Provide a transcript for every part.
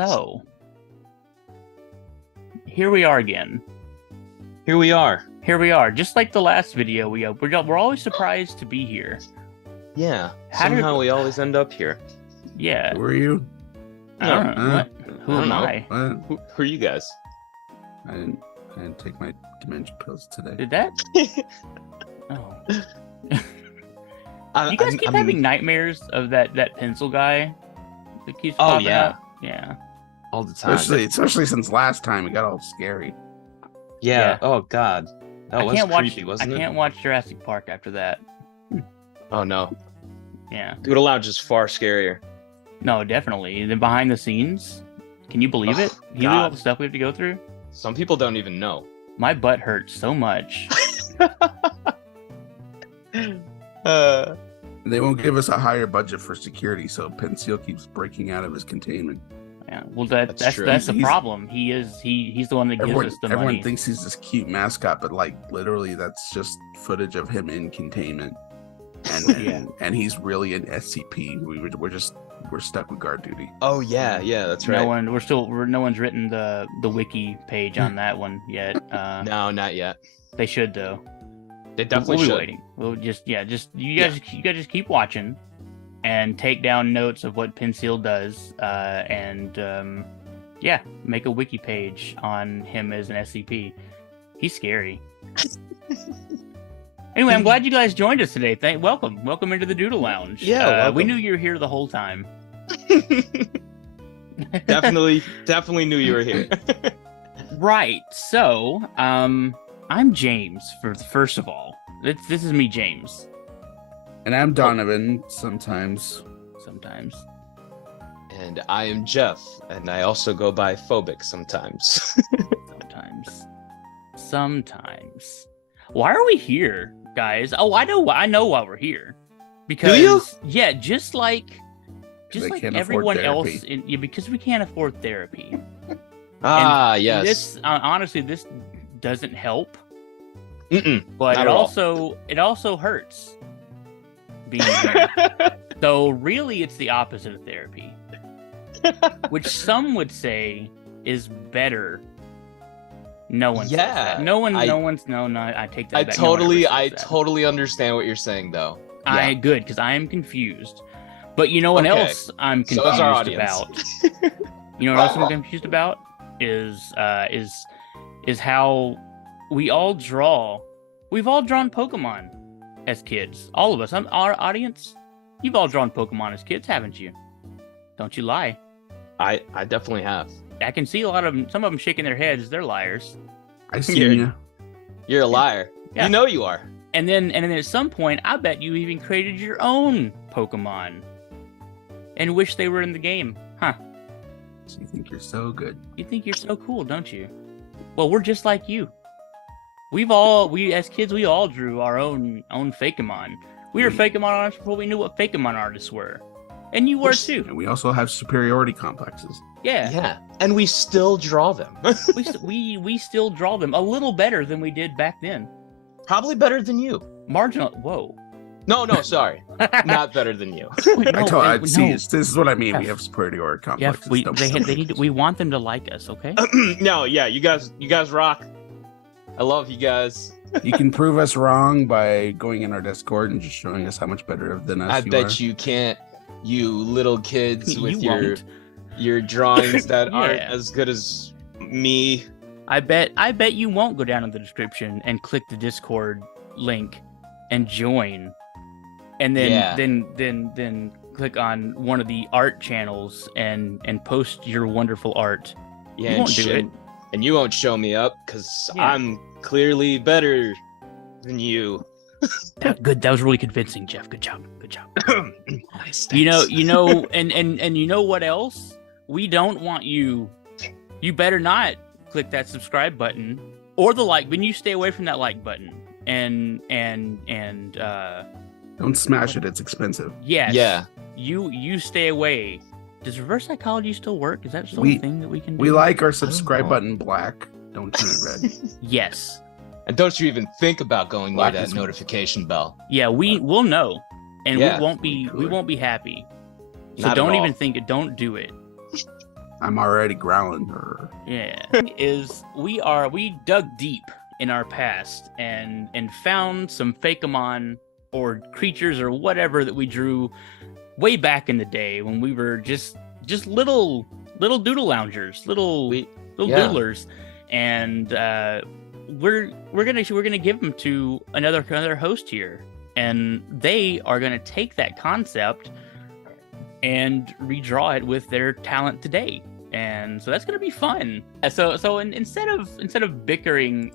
So, here we are again. Here we are. Here we are. Just like the last video, we're always surprised to be here. Yeah. Somehow we always end up here. Yeah. Who are you? I don't know. Who am I? Who are you guys? I didn't take my dementia pills today. Did that? Oh. You guys keep having nightmares of that pencil guy that keeps popping up? Yeah. All the time. Especially since last time it got all scary. Yeah. Oh God. That was creepy, wasn't it? I can't watch Jurassic Park after that. Oh no. Yeah. Doodle Lounge is far scarier. No, definitely. And then behind the scenes, can you believe it? Can you believe all the stuff we have to go through? Some people don't even know. My butt hurts so much. They won't give us a higher budget for security, so Pencil keeps breaking out of his containment. Yeah, well, that's true. the problem. He's the one that gives us the money. Everyone thinks he's this cute mascot, but like literally, that's just footage of him in containment, and he's really an SCP. We're stuck with guard duty. Oh yeah, that's right. No one's written the wiki page on that one yet. No, not yet. They should though. They definitely should. We'll be waiting. We'll you guys just keep watching and take down notes of what Pencil does, and make a wiki page on him as an SCP. He's scary. Anyway, I'm glad you guys joined us today. Welcome into the Doodle Lounge. Yeah, we knew you were here the whole time. definitely knew you were here. Right. So, I'm James. First of all, this is me, James. And I'm Donovan. Sometimes. And I am Jeff, and I also go by Phobic sometimes. Sometimes. Why are we here, guys? Oh, I know why we're here. Because do you? Yeah, just like everyone else, because we can't afford therapy. Yes. This honestly, this doesn't help. But Not it also hurts being here. So really, it's the opposite of therapy, which some would say is better. No one. Yeah. No one. I take that back. I totally understand what you're saying, though. Good, because I am confused. But you know what else I'm confused about? You know what else I'm confused about is how we all draw. We've all drawn Pokemon as kids. All of us. Our audience. You've all drawn Pokemon as kids, haven't you? Don't you lie. I definitely have. I can see some of them shaking their heads. They're liars. I see you. You're a liar. Yeah. You know you are. And then at some point, I bet you even created your own Pokemon and wish they were in the game. Huh. You think you're so good. You think you're so cool, don't you? Well, we're just like you. We as kids, we all drew our own Fakemon. We were Fakemon artists before we knew what Fakemon artists were. And you were too. And we also have superiority complexes. Yeah. Yeah. And we still draw them. we still draw them a little better than we did back then. Probably better than you. Marginal. Whoa. No, sorry. Not better than you. This is what I mean. We have superiority complexes. Yeah, we want them to like us, okay? No, yeah, you guys rock. I love you guys. You can prove us wrong by going in our Discord and just showing us how much better than us I you bet are. you can't, you little kids with You your drawings that aren't as good as me. I bet you won't go down in the description and click the Discord link and join. And then click on one of the art channels and post your wonderful art. Yeah, you won't do it. And you won't show me up because I'm clearly better than you. Good. That was really convincing, Jeff. Good job. Nice, you know, and you know what else? We don't want you. You better not click that subscribe button or the like. When you stay away from that like button and don't smash it. It's expensive. Yes. Yeah. You stay away. Does reverse psychology still work? Is that still a thing that we can do? We like our subscribe button black. Don't turn it red. Yes. And don't you even think about going near that notification bell. Yeah, we'll know. And Yeah. we won't be happy. So Not don't at all. even think it. Don't do it. I'm already growling. Yeah. We dug deep in our past and found some Fakemon or creatures or whatever that we drew way back in the day when we were just little Doodle Loungers, little doodlers, and we're gonna give them to another host here, and they are gonna take that concept and redraw it with their talent today, and so that's gonna be fun. So instead of bickering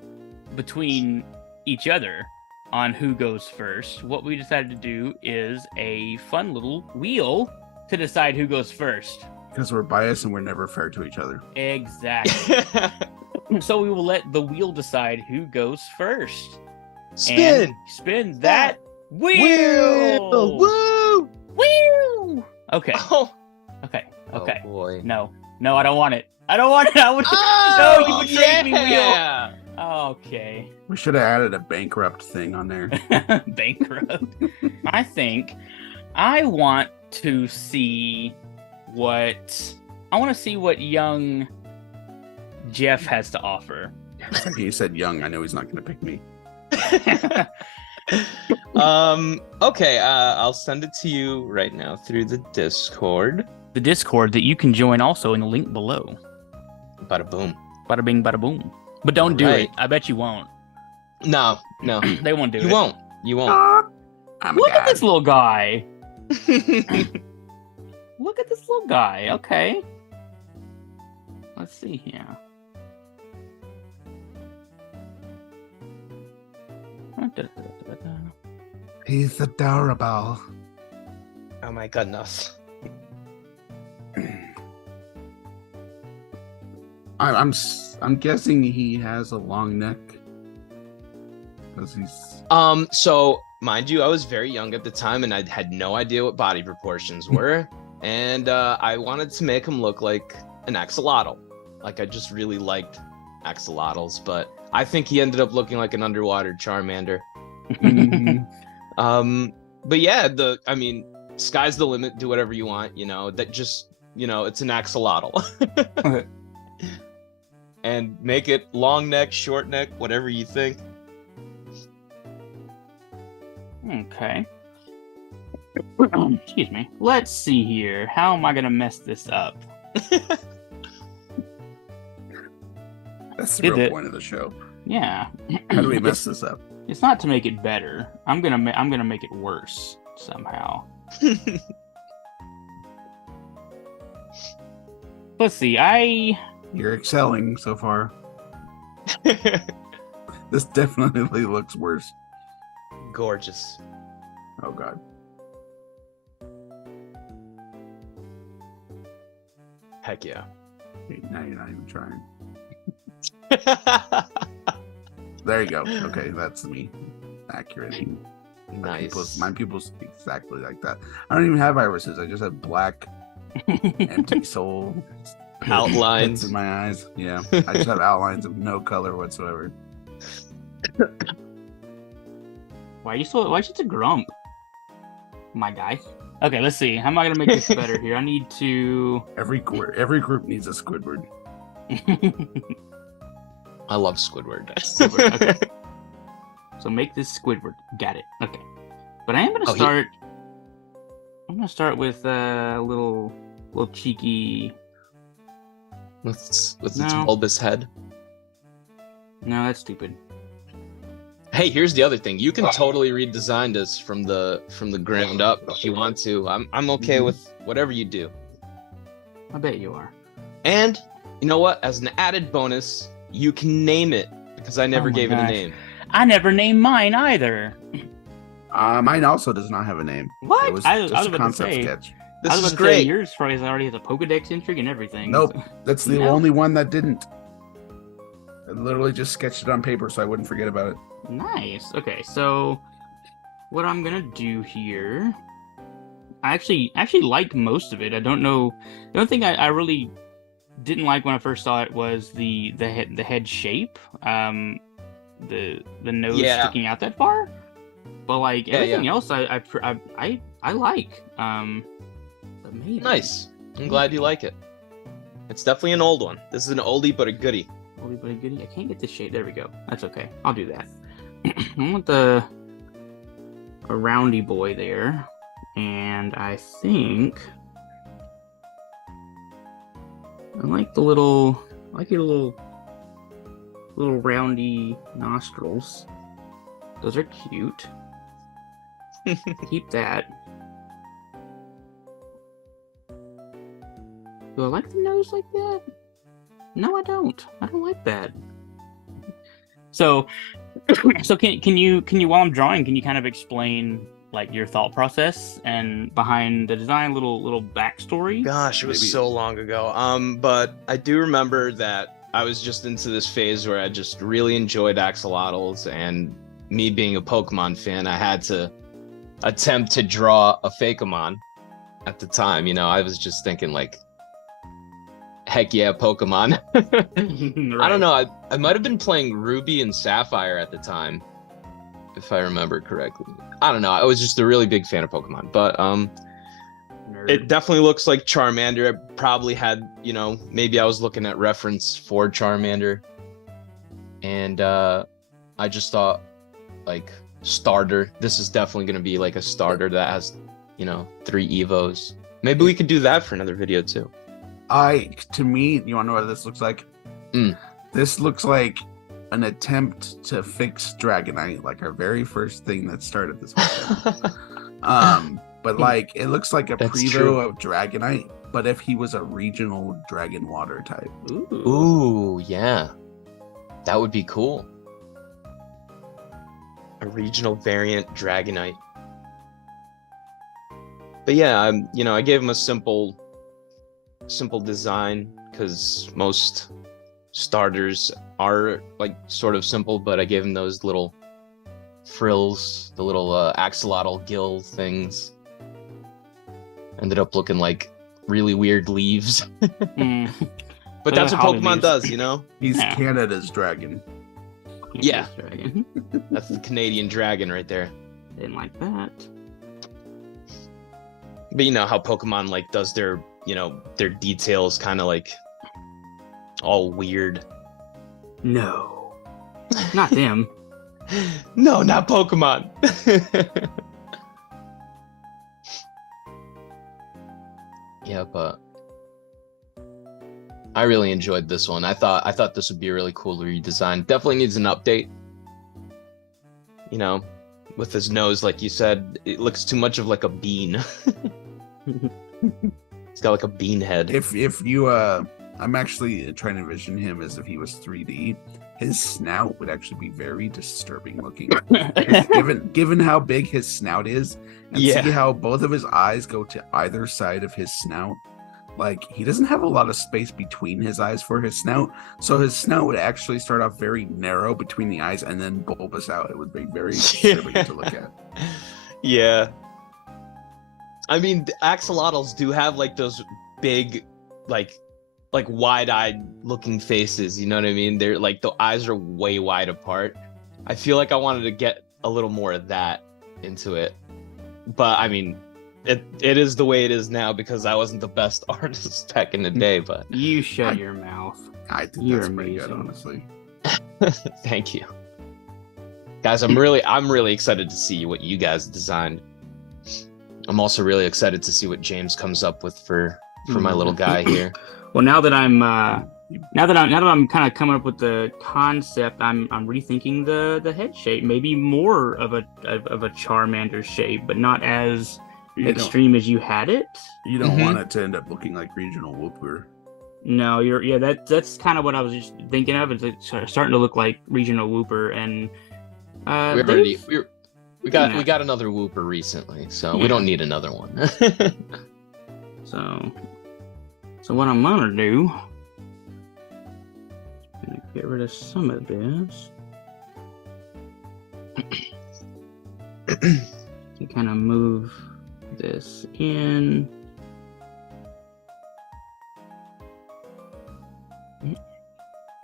between each other on who goes first, what we decided to do is a fun little wheel to decide who goes first. Because we're biased and we're never fair to each other. Exactly. So we will let the wheel decide who goes first. Spin! And spin that wheel! Woo! Wheel! Okay. Oh. Okay. Oh boy. No, I don't want it. I would. Oh, no, you betrayed me, wheel. yeah. Okay. We should have added a bankrupt thing on there. Bankrupt. I think I want to see what young Jeff has to offer. He said young. I know he's not going to pick me. Okay, I'll send it to you right now through the Discord. The Discord that you can join also in the link below. Bada boom. Bada bing, bada boom. But don't do it. I bet you won't. No. They won't do it. You won't. Look at this little guy. Look at this little guy. Okay. Let's see here. He's adorable. Oh my goodness. I'm guessing he has a long neck. Because he's... So, mind you, I was very young at the time, and I had no idea what body proportions were. And I wanted to make him look like an axolotl. Like, I just really liked axolotls, but I think he ended up looking like an underwater Charmander. But yeah, sky's the limit. Do whatever you want, it's an axolotl. And make it long neck, short neck, whatever you think. Okay. Excuse me. Let's see here. How am I gonna mess this up? That's the real point of the show. Yeah. How do we mess this up? It's not to make it better. I'm gonna make it worse somehow. Let's see. You're excelling so far. This definitely looks worse. Gorgeous. Oh god. Heck yeah. Wait, now you're not even trying. There you go. Okay, that's me. Accurate. Nice. My pupils exactly like that. I don't even have irises. I just have black, empty soul outlines in my eyes. Yeah, I just have outlines of no color whatsoever. Why are you such a grump, my guy? Okay, let's see. How am I gonna make this better here? I need to. Every group needs a Squidward. I love Squidward. Okay. So make this Squidward. Got it. Okay. But I am gonna start. I'm gonna start with a little cheeky. With its bulbous head. No, that's stupid. Hey, here's the other thing. You can totally redesign this from the ground up if you want to. I'm okay with whatever you do. I bet you are. And you know what? As an added bonus, you can name it because I never gave it a name. I never named mine either. Mine also does not have a name. What? It was I was just a about concept to say. sketch. This is great. Yours probably already has a Pokedex entry and everything. Nope, that's the only one that didn't. I literally just sketched it on paper so I wouldn't forget about it. Nice. Okay, so what I'm gonna do here, I actually like most of it. I don't know. The only thing I really didn't like when I first saw it was the head shape, the nose sticking out that far. But like everything else, I like. But maybe. Nice. I'm glad you like it. It's definitely an old one. This is an oldie but a goodie. Oldie but a goodie. I can't get the shape. There we go. That's okay. I'll do that. I want a roundy boy there, and I think I like your little roundy nostrils. Those are cute. Keep that. Do I like the nose like that? No, I don't. I don't like that. So can you while I'm drawing, can you kind of explain like your thought process and behind the design, little backstory? Gosh, it was so long ago. But I do remember that I was just into this phase where I just really enjoyed axolotls, and me being a Pokemon fan, I had to attempt to draw a Fakemon at the time. You know, I was just thinking like, heck yeah, Pokemon. Right. I don't know. I might have been playing Ruby and Sapphire at the time, if I remember correctly. I don't know. I was just a really big fan of Pokemon, but it definitely looks like Charmander. I probably had, you know, maybe I was looking at reference for Charmander, and I just thought like starter. This is definitely going to be like a starter that has, you know, 3 Evos. Maybe we could do that for another video too. To me, you want to know what this looks like? This looks like an attempt to fix Dragonite, like our very first thing that started this whole thing. But like it looks like a preview of Dragonite, but if he was a regional Dragon Water type. Ooh, yeah. That would be cool. A regional variant Dragonite. But yeah, you know, I gave him a simple design because most starters are like sort of simple, but I gave him those little frills, the little axolotl gill things. Ended up looking like really weird leaves. But that's what Pokemon does, you know? He's Canada's dragon. Yeah. That's the Canadian dragon right there. Didn't like that. But you know how Pokemon like does their, you know, their details kind of like all weird. No. Not them. No, not Pokemon. Yeah, but I really enjoyed this one. I thought this would be a really cool redesign. Definitely needs an update. You know, with his nose, like you said, it looks too much of like a bean. He's got like a bean head. If you I'm actually trying to envision him as if he was 3D. His snout would actually be very disturbing looking. given how big his snout is, and see how both of his eyes go to either side of his snout. Like, he doesn't have a lot of space between his eyes for his snout, so his snout would actually start off very narrow between the eyes and then bulbous out. It would be very disturbing to look at. Yeah. I mean, the axolotls do have like those big, like wide-eyed looking faces, you know what I mean? They're like, the eyes are way wide apart. I feel like I wanted to get a little more of that into it. But I mean, it is the way it is now because I wasn't the best artist back in the day, but you shut your mouth. I think that's pretty good, honestly. Thank you. Guys, I'm really excited to see what you guys designed. I'm also really excited to see what James comes up with for my little guy here. Well, now that I'm kind of coming up with the concept, I'm rethinking the head shape. Maybe more of a Charmander shape, but not as extreme as you had it. You don't want it to end up looking like regional Wooper. No, that's kind of what I was just thinking of. It's starting to look like regional Wooper, and we got another Wooper recently, so we don't need another one. So what I'm gonna do, I'm gonna get rid of some of this. You kind of move this in.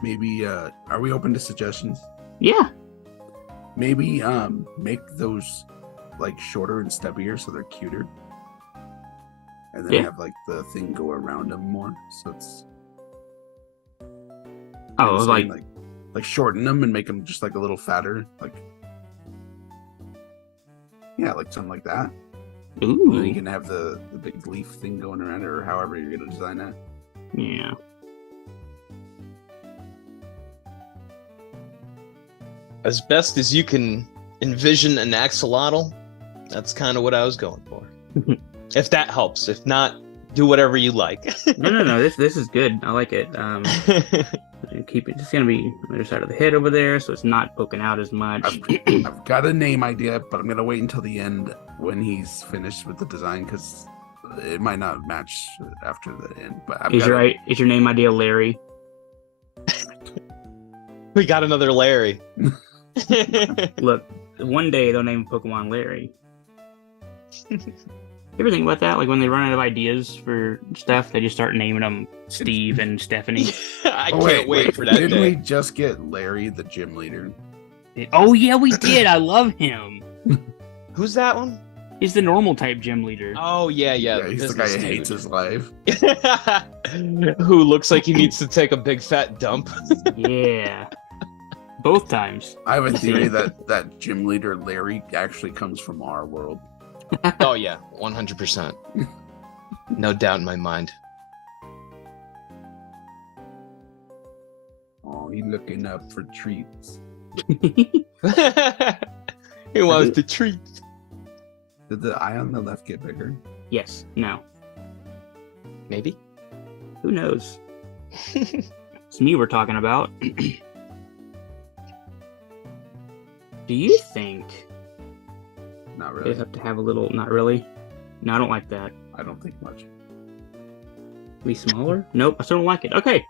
Maybe are we open to suggestions? Yeah. Maybe make those like shorter and stubbier so they're cuter. And then have like the thing go around them more. So it's Oh, like shorten them and make them just like a little fatter, like like something like that. Ooh. And then you can have the big leaf thing going around it, or however you're gonna design that. Yeah. As best as you can envision an axolotl, that's kind of what I was going for. If that helps. If not, do whatever you like. No. This is good. I like it. Keep it. It's gonna be on the other side of the head over there, so it's not poking out as much. I've got a name idea, but I'm gonna wait until the end when he's finished with the design because it might not match after the end. But is your name idea Larry? We got another Larry. Look, one day they'll name Pokemon Larry. You ever think about that? Like when they run out of ideas for stuff, they just start naming them Steve and Stephanie. I can't wait for that Didn't day. we just get Larry, the gym leader? Oh yeah, we did. I love him. Who's that one? He's the normal type gym leader. Oh yeah. He's the guy who hates his life. Who looks like he needs to take a big fat dump. Yeah. Both times. I have a theory that gym leader Larry actually comes from our world. Oh yeah, 100%. No doubt in my mind. Oh, he's looking up for treats. He wants the treat. Did the eye on the left get bigger? Yes. No. Maybe. Who knows? It's me we're talking about. Do you think Not they really. have to have a little? Not really. No, I don't like that. I don't think much. Be smaller? Nope, I still don't like it. Okay.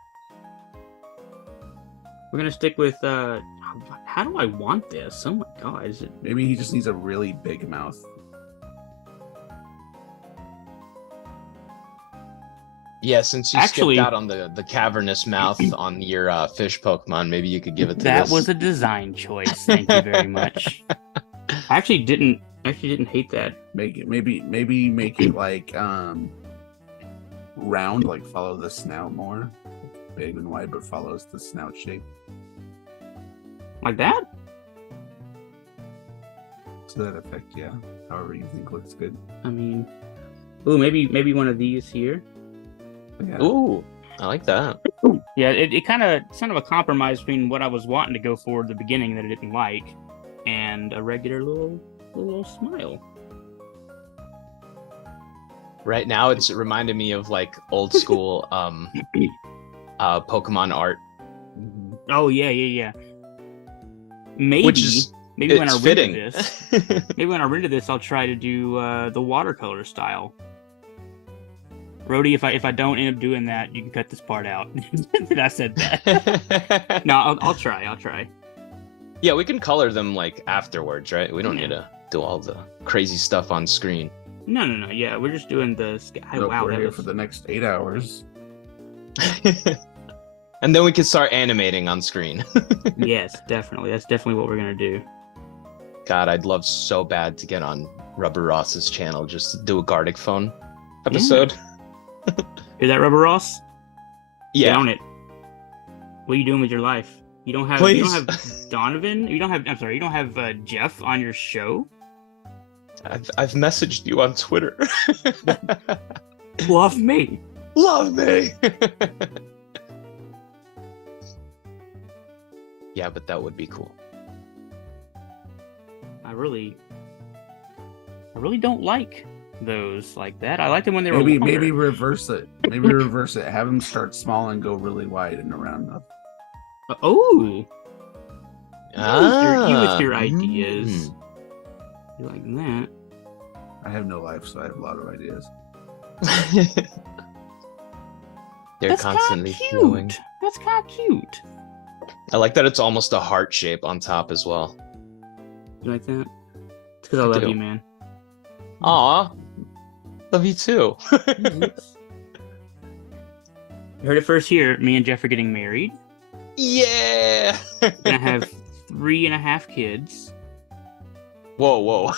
We're gonna stick with how do I want this? Oh my god, is it Maybe he just needs a really big mouth. Yeah, since you Actually- skipped out on the cavernous mouth on your fish Pokemon, maybe you could give it to that this. was a design choice. Thank you very much. I actually didn't hate that. Maybe make it like round, like follow the snout more. Big and wide, but follows the snout shape. Like that? To that effect, yeah. However you think looks good. I mean, ooh, maybe one of these here. Yeah. Ooh, I like that. Yeah, it's kind of a compromise between what I was wanting to go for at the beginning that I didn't like, and a regular little smile. Right now, it's reminding me of like old school Pokemon art. Oh yeah. Maybe Which is maybe when I it's render fitting. this, maybe when I render this, I'll try to do the watercolor style. Rhodey, if I don't end up doing that, you can cut this part out. That I said that. No, I'll try. Yeah, we can color them like afterwards, right? We don't need to do all the crazy stuff on screen. No. Yeah, we're just doing the sky. Nope, Wow, we're that here was... for the next 8 hours. And then we can start animating on screen. Yes, definitely. That's definitely what we're gonna do. God, I'd love so bad to get on Rubber Ross's channel just to do a Gardic phone episode. Hear that, Rubber Ross? Get Yeah. on it. What are you doing with your life? You don't have Donovan. You don't have Jeff on your show. I've messaged you on Twitter. Love me. Love me. Yeah, but that would be cool. I really don't like those like that. I like them when they were Maybe longer. reverse it. Maybe reverse it. Have him start small and go really wide and around. Oh. You with your Ah, ideas. You like that? I have no life, so I have a lot of ideas. They're That's constantly kinda flowing. cute. That's kind of cute. I like that it's almost a heart shape on top as well. You like that? It's because I I love do. you, man. Aw, love you too. You heard it first here. Me and Jeff are getting married. Yeah. We're gonna have 3.5 kids. Whoa.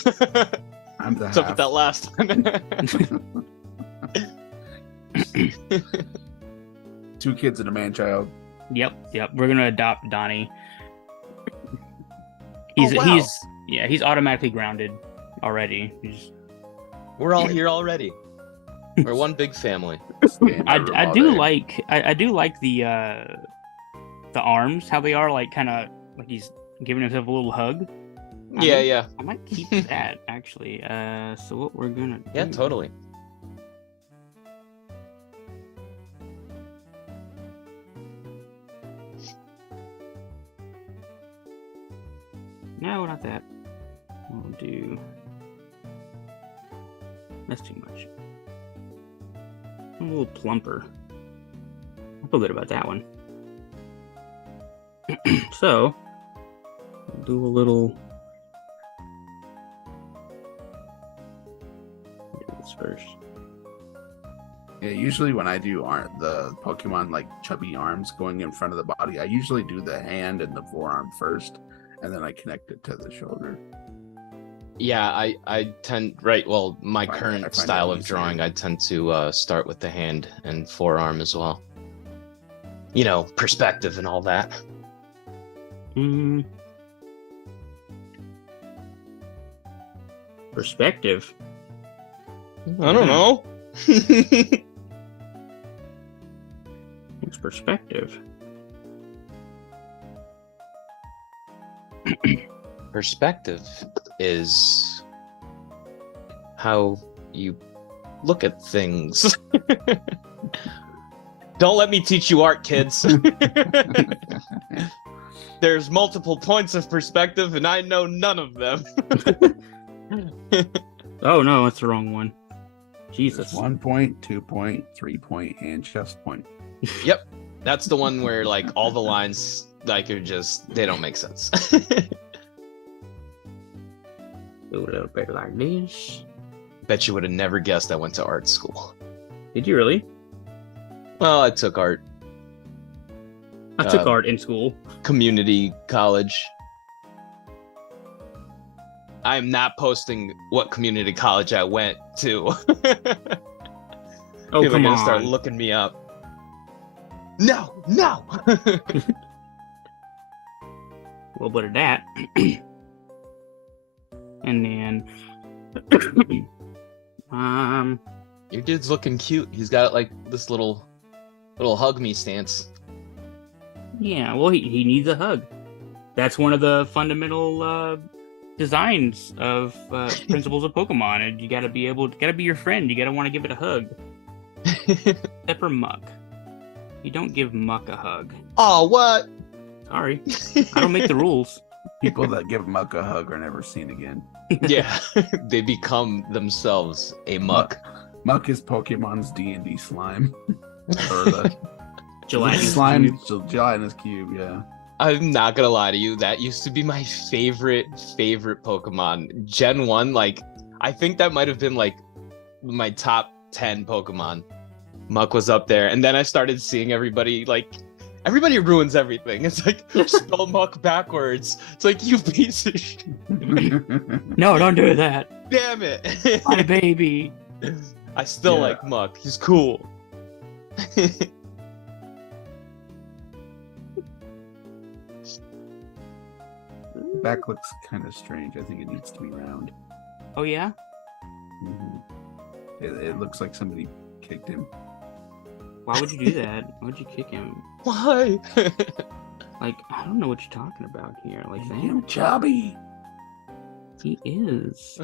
I'm the What's up half. with that last time? 2 kids and a man-child. Yep. We're gonna adopt Donnie. Wow. He's automatically grounded already. We're all here already. We're one big family. I do like the arms, how they are like kind of like he's giving himself a little hug. Yeah. I might keep that actually. So what we're gonna do? Yeah, totally. No, not that. We'll do. That's too much. A little plumper. I feel good about that one. So, we'll do a little. Do this first. Yeah, usually when I do the Pokemon like chubby arms going in front of the body, I usually do the hand and the forearm first, and then I connect it to the shoulder. Yeah, I tend my current style of drawing, I tend to start with the hand and forearm as well. You know, perspective and all that. Perspective. I don't know. What's perspective? Perspective is how you look at things. Don't let me teach you art, kids. There's multiple points of perspective, and I know none of them. Oh no, that's the wrong one. Jesus. There's 1 point, 2 point, 3 point, and chest point. Yep, that's the one where like all the lines like are just they don't make sense. Do a little bit like this. Bet you would have never guessed I went to art school. Did you really? Well, I took art. I took art in school. Community college. I'm not posting what community college I went to. Oh, People come are gonna on. start looking me up. No. A little bit of that. And then Your dude's looking cute. He's got like this little hug me stance. yeah, well he needs a hug. That's one of the fundamental designs of principles of Pokemon, and you gotta be your friend. You gotta want to give it a hug. Except for Muck. You don't give Muck a hug. Oh, what? Sorry. I don't make the rules. People that give Muck a hug are never seen again. Yeah, they become themselves a muck. Muck is Pokemon's D&D slime. Or the Gelatinous slime, cube. gelatinous cube, yeah. I'm not gonna lie to you, that used to be my favorite Pokemon. Gen 1, like, I think that might have been like my top 10 Pokemon. Muck was up there, and then I started seeing everybody ruins everything. It's like, spell Muck backwards. It's like, you piece of shit. No, don't do that. Damn it. My baby. I still like Muck. He's cool. Back looks kind of strange. I think it needs to be round. Oh yeah? It looks like somebody kicked him. Why would you do that? Why would you kick him? Why? Like, I don't know what you're talking about here. Like that? Damn chubby. He is.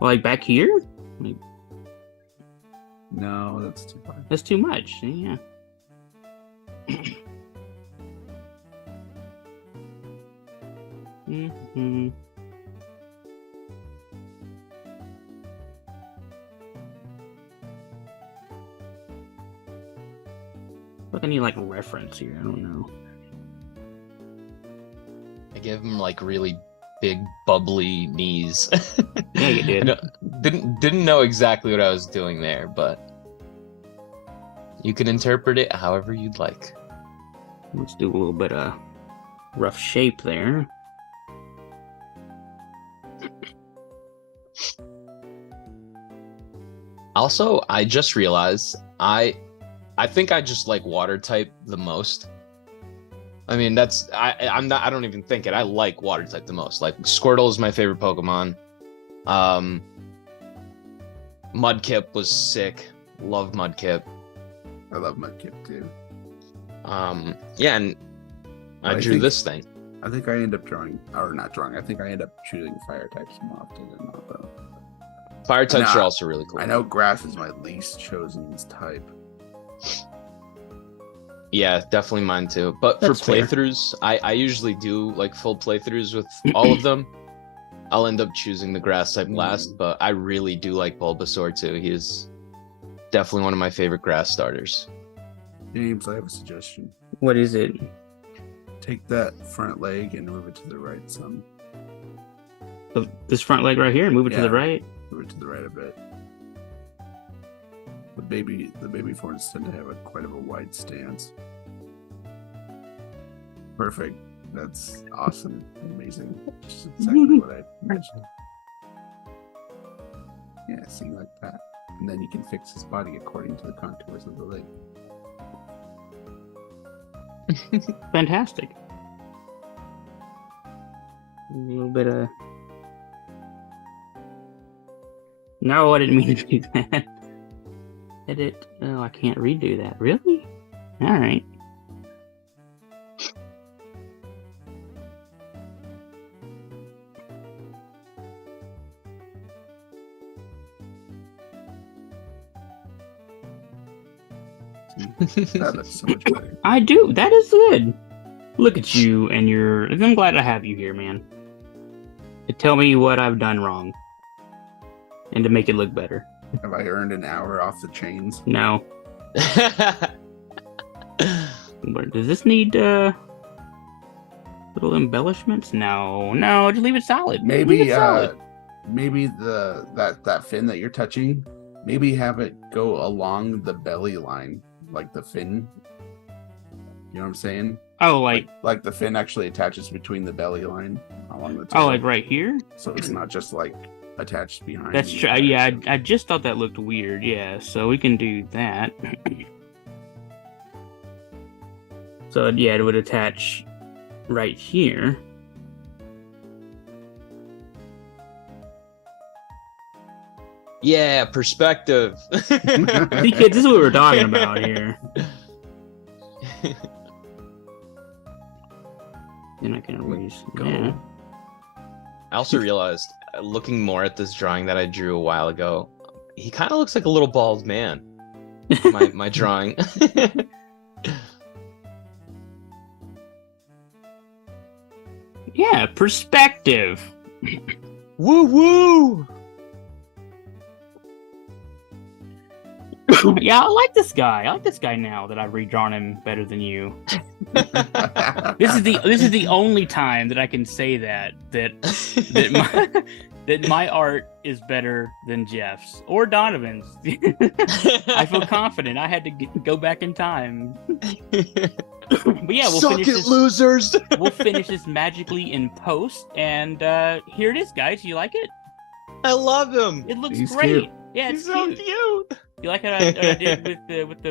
Like back here? Like, No, that's too far. that's too much. Yeah. Mm-hmm. Look, I need like a reference here. I don't know. I gave him like really big bubbly knees. Yeah, you did. Didn't know exactly what I was doing there, but you can interpret it however you'd like. Let's do a little bit of rough shape there. Also, I just realized I think I just like water type the most. I mean, I don't even think it. I like water type the most. Like Squirtle is my favorite Pokemon. Mudkip was sick. Love Mudkip. I love Mudkip too. Yeah, and I drew this thing. I think I end up drawing, or not drawing. I think I end up choosing fire types more often than not, though. Fire types are also really cool. I know grass is my least chosen type. Yeah, definitely mine too. But that's for playthroughs, I usually do like full playthroughs with all of them. I'll end up choosing the grass type last, but I really do like Bulbasaur too. He is definitely one of my favorite grass starters. James, I have a suggestion. What is it? Take that front leg and move it to the right some. This front leg right here, move it to the right? Move it to the right a bit. The baby forms tend to have quite a wide stance. Perfect. That's awesome. Amazing. Just exactly what I mentioned. Yeah, see, like that. And then you can fix his body according to the contours of the leg. Fantastic. A little bit of... No, I didn't mean to do that. Edit. Oh, I can't redo that. Really? All right. That looks so much better. I do. That is good. Look at you and your... I'm glad I have you here, man. To tell me what I've done wrong. And to make it look better. Have I earned an hour off the chains? No. Does this need little embellishments? No, just leave it solid. Maybe maybe that fin that you're touching, maybe have it go along the belly line, like the fin. You know what I'm saying? Oh, like the fin actually attaches between the belly line along the tail. Oh, like right here? So it's not just like attached behind. That's true. Yeah, I just thought that looked weird. Yeah, so we can do that. So yeah, it would attach right here. Yeah, perspective. See, kids, this is what we're talking about here. Then I can erase that. I also realized, looking more at this drawing that I drew a while ago, he kind of looks like a little bald man. My drawing. Yeah, perspective. Woo woo. Yeah, I like this guy. I like this guy now that I've redrawn him better than you. This is the only time that I can say that my art is better than Jeff's or Donovan's. I feel confident. I had to go back in time. But yeah, we'll finish this, losers. We'll finish this magically in post, and here it is, guys. You like it? I love him. It looks He's great. cute. Yeah, it's He's so cute. You like what I did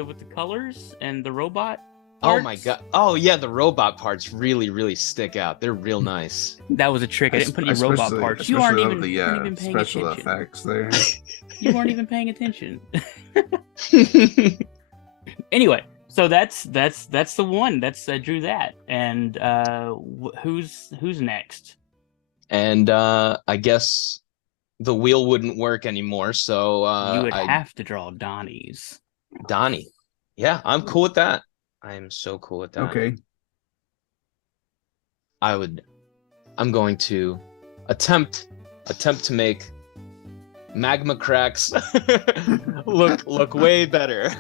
with the colors and the robot parts? Oh my god! Oh yeah, the robot parts really stick out. They're real nice. That was a trick. I didn't put any robot parts. You aren't even paying special attention. effects there. You weren't even paying attention. Anyway, so that's the one. I drew that. And who's next? And I guess the wheel wouldn't work anymore, so you would have to draw Donnie's. Donnie. Yeah, I'm cool with that. I am so cool with that. Okay. I'm going to attempt to make Magma Cracks look way better.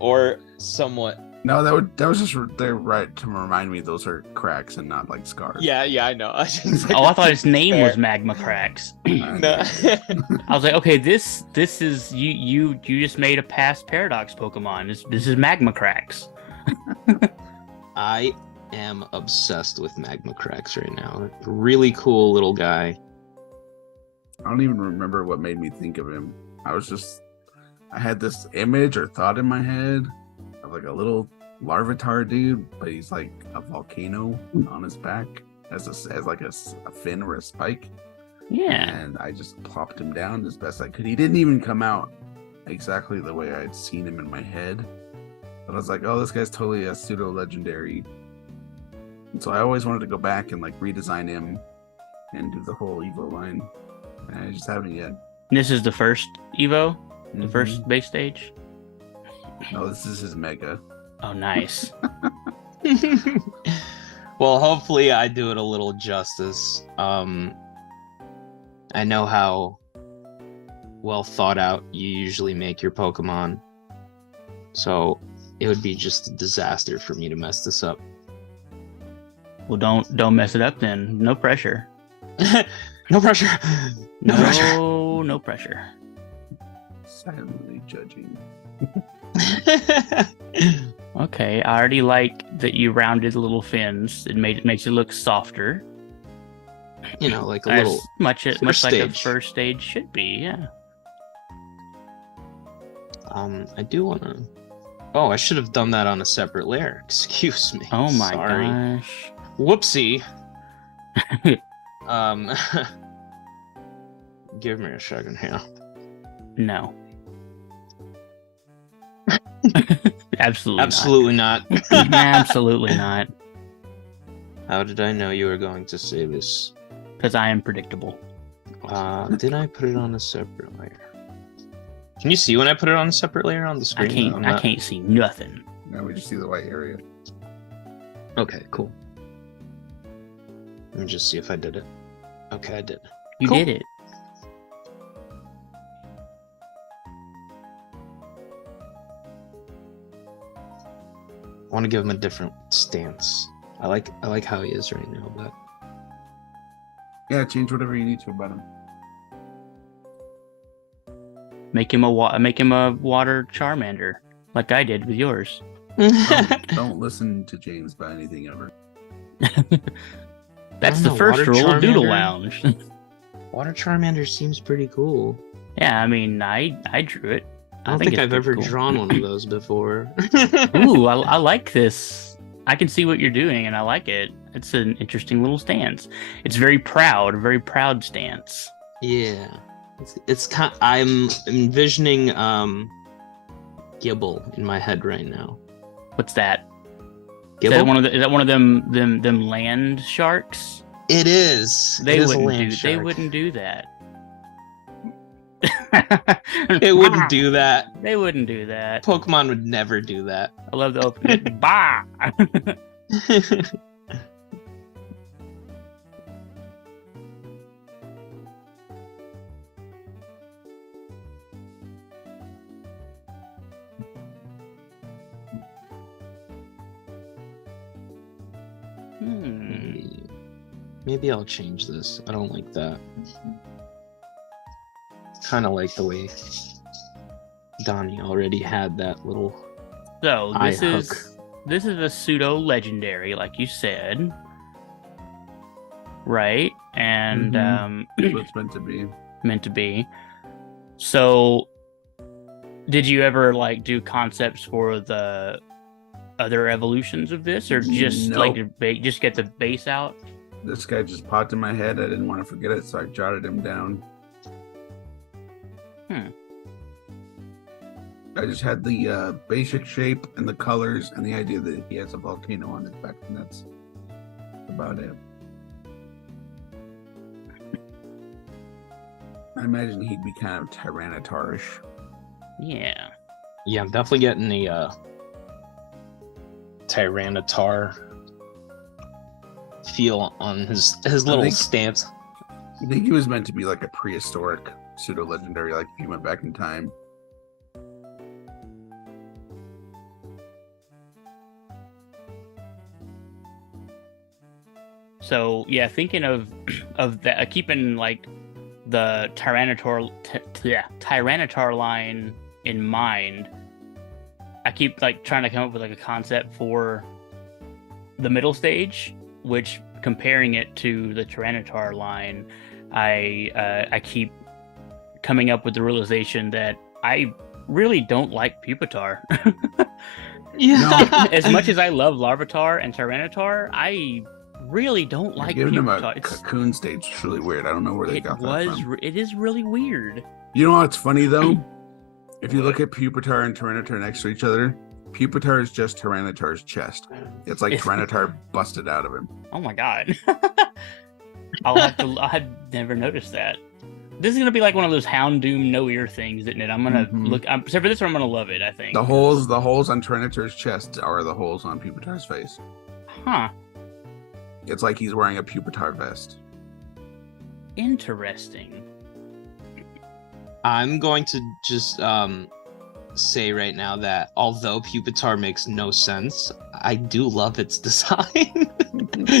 Or somewhat. No, that was just there right to remind me those are cracks and not like scars. Yeah, I know. I thought his name was Magma Cracks. No. I was like, okay, this is you just made a past Paradox Pokemon. This is Magma Cracks. I am obsessed with Magma Cracks right now. Really cool little guy. I don't even remember what made me think of him. I had this image or thought in my head of like a little Larvitar dude, but he's like a volcano on his back, as like a fin or a spike. Yeah. And I just plopped him down as best I could. He didn't even come out exactly the way I'd seen him in my head. But I was like, oh, this guy's totally a pseudo legendary. And so I always wanted to go back and like redesign him and do the whole Evo line. And I just haven't yet. This is the first Evo? The first base stage? No, this is his Mega. Oh, nice. Well, hopefully I do it a little justice. I know how well thought out you usually make your Pokemon. So it would be just a disaster for me to mess this up. Well, don't mess it up then. No pressure. No pressure. No pressure. No pressure. Silently judging. Okay, I already like that you rounded the little fins. It makes it look softer. You know, like a As little much like a stage. first stage should be, yeah. I do want to. Oh, I should have done that on a separate layer. Excuse me. Oh my Sorry. gosh. Whoopsie. Give me a second here. No. Absolutely not. not. Absolutely not. How did I know you were going to say this? Because I am predictable. Did I put it on a separate layer? Can you see when I put it on a separate layer on the screen? I can't see nothing. Now we just see the white area. Okay, cool. Let me just see if I did it. Okay, I did. You Cool. did it. I want to give him a different stance. I like how he is right now, but Yeah, change whatever you need to about him. Make him a water Charmander, like I did with yours. Don't listen to James about anything ever. That's I don't the know, first Water rule of Doodle Charmander? Lounge. Water Charmander seems pretty cool. Yeah, I mean, I drew it. I don't think it's I've ever pretty cool. drawn one of those before. Ooh, I like this. I can see what you're doing, and I like it. It's an interesting little stance. It's very proud stance. Yeah, it's kind. I'm envisioning Gibble in my head right now. What's that? Gibble? Is that one of them land sharks? It is. They It is a wouldn't land do. shark. They wouldn't do that. It wouldn't do that. They wouldn't do that. Pokemon would never do that. I love the open. Bah. Maybe I'll change this. I don't like that. Kind of like the way Donnie already had that little So eye this hook. is a pseudo legendary, like you said, right? And That's what it's meant to be. meant to be. So, did you ever like do concepts for the other evolutions of this, or just Nope. just get the base out? This guy just popped in my head. I didn't want to forget it, so I jotted him down. I just had the basic shape and the colors and the idea that he has a volcano on his back, and that's about it. I imagine he'd be kind of Tyranitar-ish. Yeah. Yeah, I'm definitely getting the Tyranitar feel on his little think- stance. I think he was meant to be like a prehistoric pseudo-legendary, like if he went back in time. So yeah, thinking of that, keeping like the Tyranitar line in mind. I keep like trying to come up with like a concept for the middle stage, which comparing it to the Tyranitar line, I keep coming up with the realization that I really don't like Pupitar. Yeah. As much as I love Larvitar and Tyranitar, I really don't like giving him a Pupitar. cocoon stage. It's really weird. I don't know where they got that from. It is really weird. You know what's funny though? If you look at Pupitar and Tyranitar next to each other, Pupitar is just Tyranitar's chest. It's like Tyranitar busted out of him. Oh my god. I've never noticed that. This is gonna be like one of those Houndoom no ear things, isn't it? I'm gonna look. Except for this one, I'm gonna love it. I think the holes on Tyranitar's chest are the holes on Pupitar's face. Huh? It's like he's wearing a Pupitar vest. Interesting. I'm going to just say right now that although Pupitar makes no sense, I do love its design.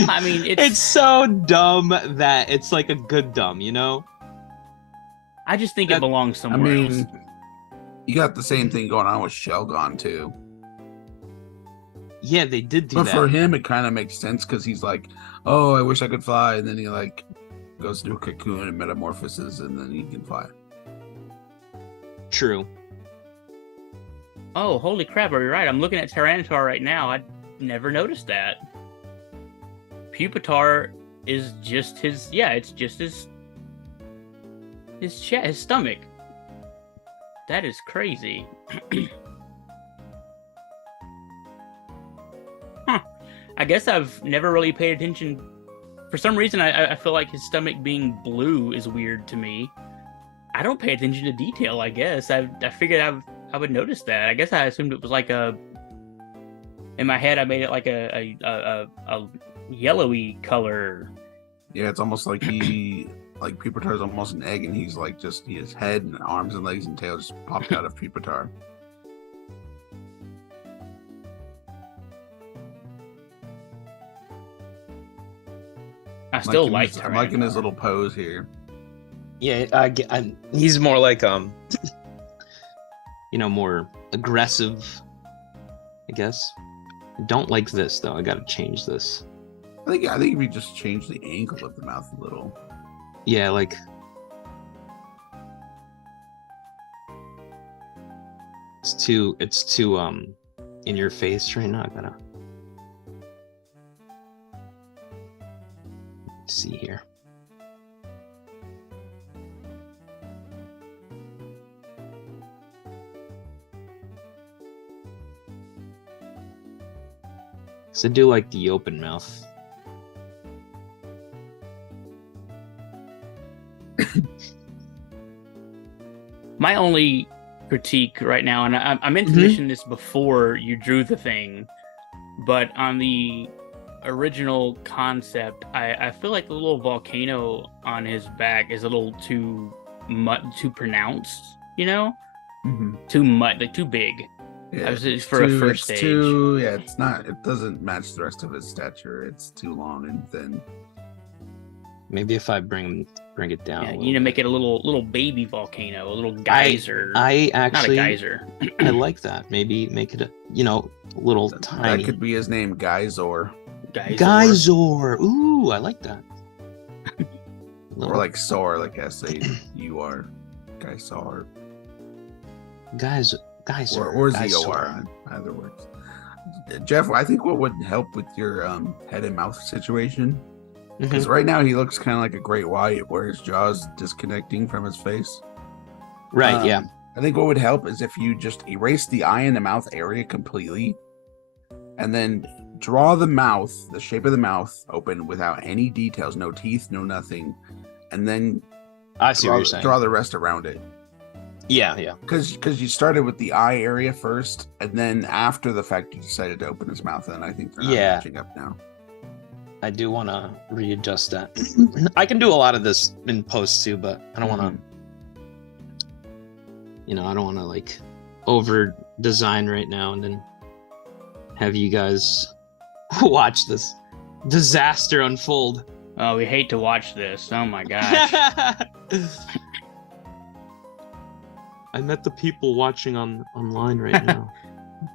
I mean, it's so dumb that it's like a good dumb, you know? I just think it belongs somewhere else. You got the same thing going on with Shelgon too. Yeah, they did do that. But for him, it kind of makes sense because he's like, "Oh, I wish I could fly," and then he like goes to a cocoon and metamorphoses, and then he can fly. True. Oh, holy crap! Are you right? I'm looking at Tyranitar right now. I never noticed that. Pupitar is just his. Yeah, it's just his chest, his stomach. That is crazy. Huh. I guess I've never really paid attention. For some reason, I feel like his stomach being blue is weird to me. I don't pay attention to detail, I guess. I figured I would notice that. I guess I assumed it was like a... In my head, I made it like a yellowy color. Yeah, it's almost like like Pupitar is almost an egg, and he's like his head and arms and legs and tail just popped out of Pupitar. I still like I'm liking his little pose here. Yeah, he's more like more aggressive, I guess. I don't like this though. I gotta change this. I think if we just change the angle of the mouth a little. Yeah, like it's too in your face right now. I gotta see here. So I do like the open mouth. My only critique right now, and I meant to mention this before you drew the thing, but on the original concept, I feel like the little volcano on his back is a little too pronounced, you know? Too much, like too big. Yeah, for a first stage. It doesn't match the rest of his stature. It's too long and thin. Maybe if I bring it down. Yeah, you need to make it a little baby volcano, a little geyser. I actually not a geyser. I like that. Maybe make it a little tiny. That could be his name, Geyzor. Geyzor. Ooh, I like that. Or like Sor, like S-A-U-R. Geyzor. Geyser. Or Z-O-R. Either works. Jeff, I think what would help with your head and mouth situation, because right now he looks kind of like a great white where his jaw's disconnecting from his face. Right, yeah. I think what would help is if you just erase the eye and the mouth area completely and then draw the shape of the mouth open without any details, no teeth, no nothing, and then I see what you're saying. Draw the rest around it. Yeah. Because you started with the eye area first, and then after the fact you decided to open his mouth, and I think they're not matching up now. I do want to readjust that. I can do a lot of this in post too, but I don't want to, I don't want to like over design right now and then have you guys watch this disaster unfold. Oh, we hate to watch this. Oh my gosh. I met the people watching online right now.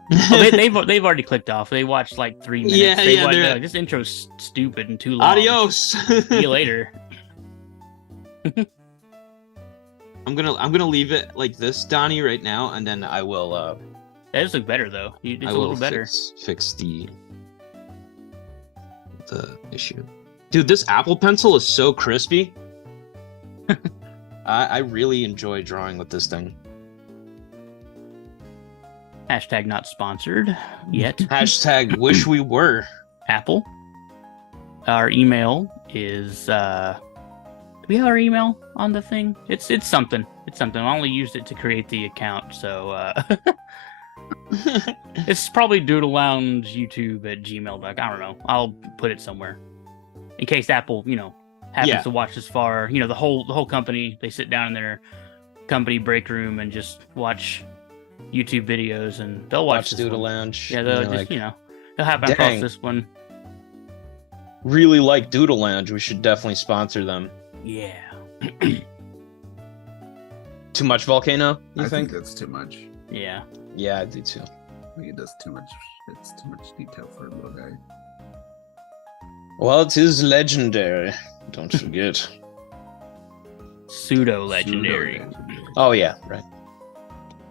they've already clicked off. They watched like 3 minutes. They're like, this intro's stupid and too long. Adios. See you later. I'm gonna leave it like this, Donnie, right now, and then I will That does look better though. It's I a will little better. fix the issue. Dude, this Apple Pencil is so crispy. I really enjoy drawing with this thing. Hashtag not sponsored yet. Hashtag wish we were. Apple. Our email is do we have our email on the thing? It's something. It's something. I only used it to create the account, so it's probably Doodle Lounge YouTube at gmail.com. I don't know. I'll put it somewhere. In case Apple, happens to watch this far. The whole company, they sit down in their company break room and just watch YouTube videos, and they'll watch Doodle one. Lounge. Yeah, they'll just, they'll happen across this one. Really like Doodle Lounge. We should definitely sponsor them. Yeah. Too much Volcano, you I think? that's too much. Yeah. Yeah, I do too. I think it does too much. It's too much detail for a little guy. Well, it is legendary. Don't forget. Pseudo legendary. Pseudo-legendary. Oh yeah, right.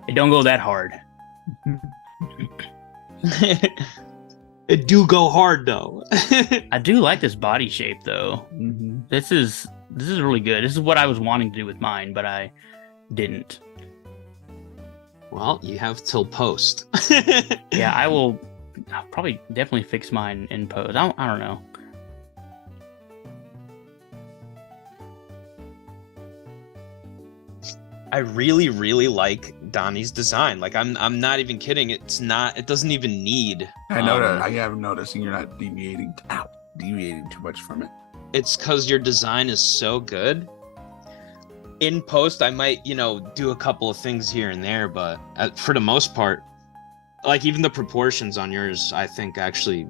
It don't go that hard. It do go hard though. I do like this body shape though. Mm-hmm. This is really good. This is what I was wanting to do with mine, but I didn't. Well, you have till post. Yeah, I'll probably definitely fix mine in post. I don't know. I really, really like Donnie's design. Like I'm not even kidding. It doesn't even need. I know that. I am noticing you're not deviating too much from it. It's because your design is so good. In post, I might, do a couple of things here and there, but for the most part, like even the proportions on yours, I think actually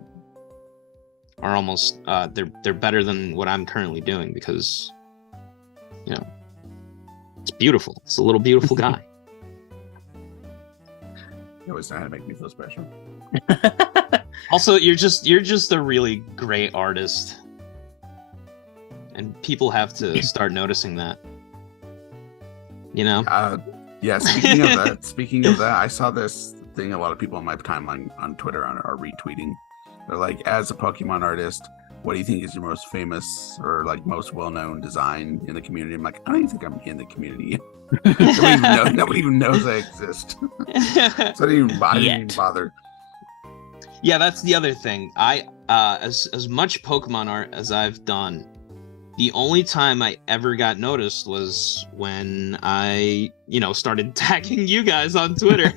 are almost they're better than what I'm currently doing because, it's beautiful. It's a little beautiful guy. You always know how to make me feel special. Also, you're just a really great artist, and people have to start noticing that. Yeah. Speaking of that, I saw this thing. A lot of people on my timeline on Twitter are retweeting. They're like, as a Pokemon artist, what do you think is your most famous or like most well-known design in the community? I'm like, I don't even think I'm in the community. Nobody even knows I exist. So I didn't even bother. Yeah, that's the other thing. I as much Pokemon art as I've done, the only time I ever got noticed was when I, started tagging you guys on Twitter.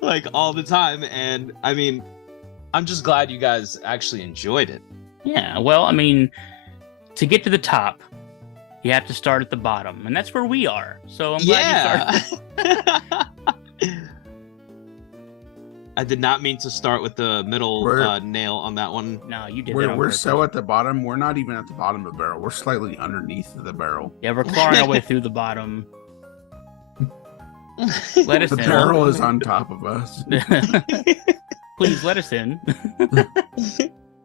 Like all the time. And I mean, I'm just glad you guys actually enjoyed it. Yeah, well, I mean, to get to the top, you have to start at the bottom, and that's where we are. So I'm glad you started. I did not mean to start with the middle nail on that one. No, you did. We're so at the bottom. We're not even at the bottom of the barrel. We're slightly underneath the barrel. Yeah, we're clawing our way through the bottom. Let us in. The barrel is on top of us. Please let us in.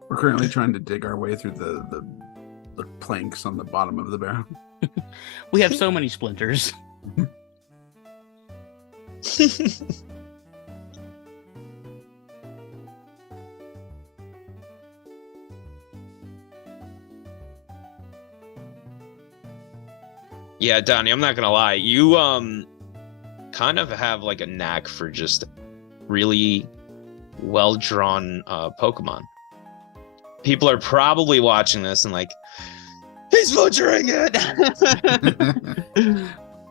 We're currently trying to dig our way through the planks on the bottom of the barrel. We have so many splinters. Yeah, Donnie, I'm not gonna lie. You kind of have like a knack for just really well-drawn Pokemon. People are probably watching this and like, he's butchering it.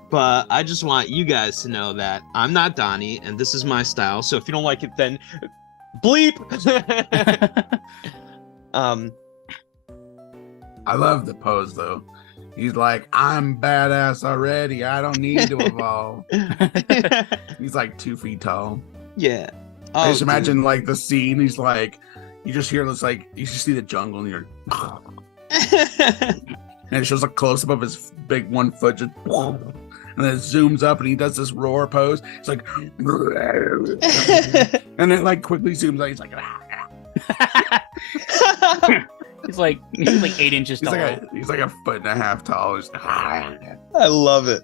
But I just want you guys to know that I'm not Donnie, and this is my style. So if you don't like it, then bleep. I love the pose though. He's like, I'm badass already. I don't need to evolve. He's like 2 feet tall. Yeah. I just imagine like the scene. He's like, you just hear this like, you just see the jungle and you're, and it shows a close up of his big 1 foot, just, and then it zooms up and he does this roar pose. It's like, and then like quickly zooms out. He's like, He's like 8 inches tall. he's like a 1.5 feet tall. I love it.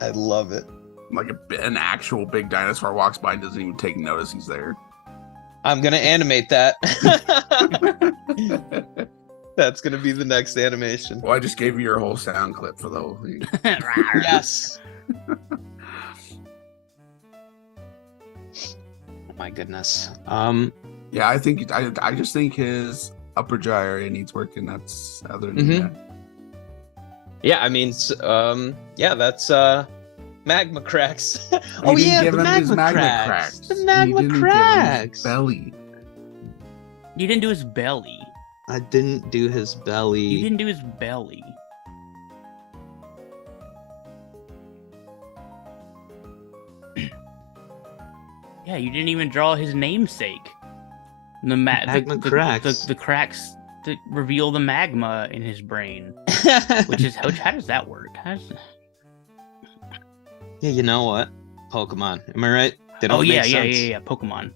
I love it. Like an actual big dinosaur walks by and doesn't even take notice he's there. I'm gonna animate that. That's gonna be the next animation. Well, I just gave you your whole sound clip for the whole thing. Yes. Oh my goodness. Yeah, I just think his upper jaw area needs work, and that's other than that. Yeah, I mean, that's magma cracks. Oh You didn't yeah, give the him his magma cracks. The magma cracks. Belly. You didn't do his belly. I didn't do his belly. You didn't do his belly. Yeah, you didn't even draw his namesake. The magma cracks. The cracks that reveal the magma in his brain. How does that work? Yeah, you know what? Pokemon. Am I right? They don't make sense. Yeah. Pokemon.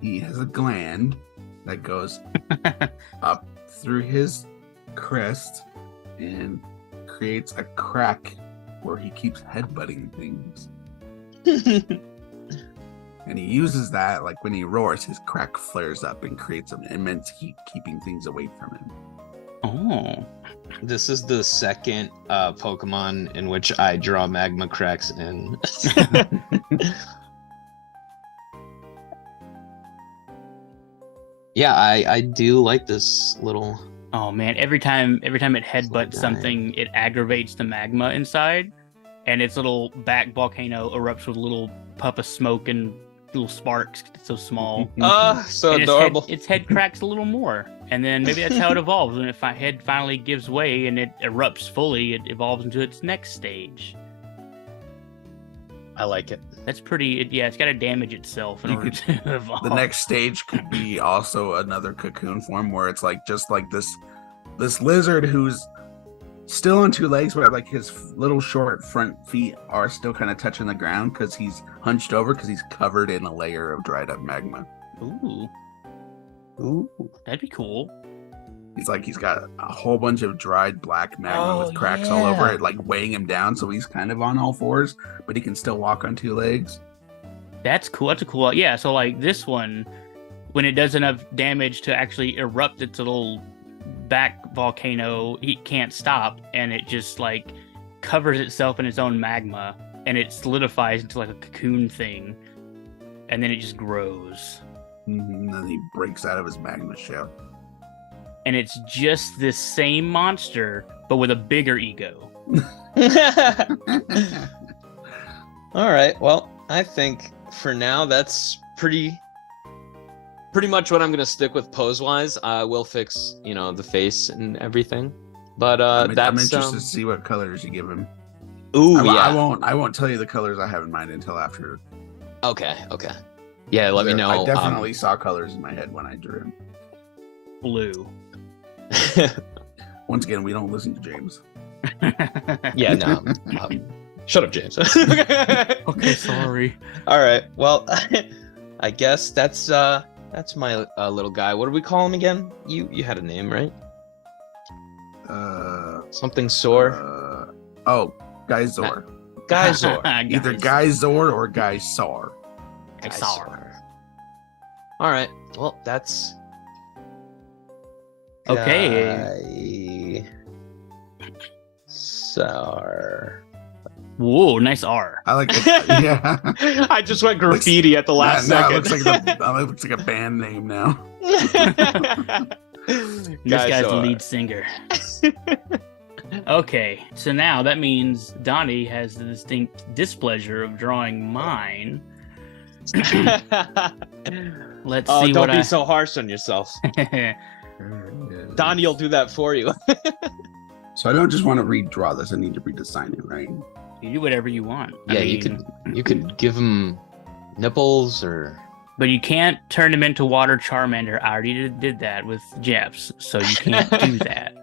He has a gland that goes up through his crest and creates a crack where he keeps headbutting things. And he uses that, like when he roars, his crack flares up and creates an immense heat, keeping things away from him. Oh. This is the second Pokemon in which I draw magma cracks in. Yeah, I do like this little... Oh man, every time it headbutts something, it aggravates the magma inside, and its little back volcano erupts with a little puff of smoke and little sparks. It's so small. So And adorable. its head cracks a little more, and then maybe that's how it evolves. When its head finally gives way and it erupts fully, it evolves into its next stage. I like it. That's pretty. It's got to damage itself in order to evolve. The next stage could be also another cocoon form where it's like just like this lizard who's still on two legs, but like his little short front feet are still kind of touching the ground because he's hunched over because he's covered in a layer of dried up magma. Ooh, that'd be cool. He's got a whole bunch of dried black magma with cracks all over it, like weighing him down, so he's kind of on all fours, but he can still walk on two legs. That's cool. That's a cool. Yeah. So like this one, when it does enough damage to actually erupt its little back volcano, he can't stop, and it just like covers itself in its own magma, and it solidifies into like a cocoon thing, and then it just grows. And then he breaks out of his magma shell. And it's just this same monster, but with a bigger ego. All right. Well, I think for now that's pretty much what I'm gonna stick with pose-wise. I will fix, the face and everything. But I'm interested to see what colors you give him. Ooh, I won't tell you the colors I have in mind until after. Okay. Yeah, let me know. I definitely saw colors in my head when I drew him. Blue. Once again, we don't listen to James. Yeah, no. Shut up, James. Okay, sorry. All right. Well, I guess that's my little guy. What do we call him again? You had a name, right? Something sore. Guy Zor. Guy Zor. Either Guy Zor or Guy Sar. Guy Sar. All right. Well, that's okay. Sar. Whoa, nice R. I like it. Yeah. I just went graffiti at the last second. It looks like a band name now. This guy's the lead singer. Okay, so now that means Donnie has the distinct displeasure of drawing mine. Let's see. Don't be so harsh on yourself. Donnie will do that for you. So I don't just want to redraw this; I need to redesign it, right? You do whatever you want. Yeah, you could give him nipples or. But you can't turn him into Water Charmander. I already did that with Jeps, so you can't do that.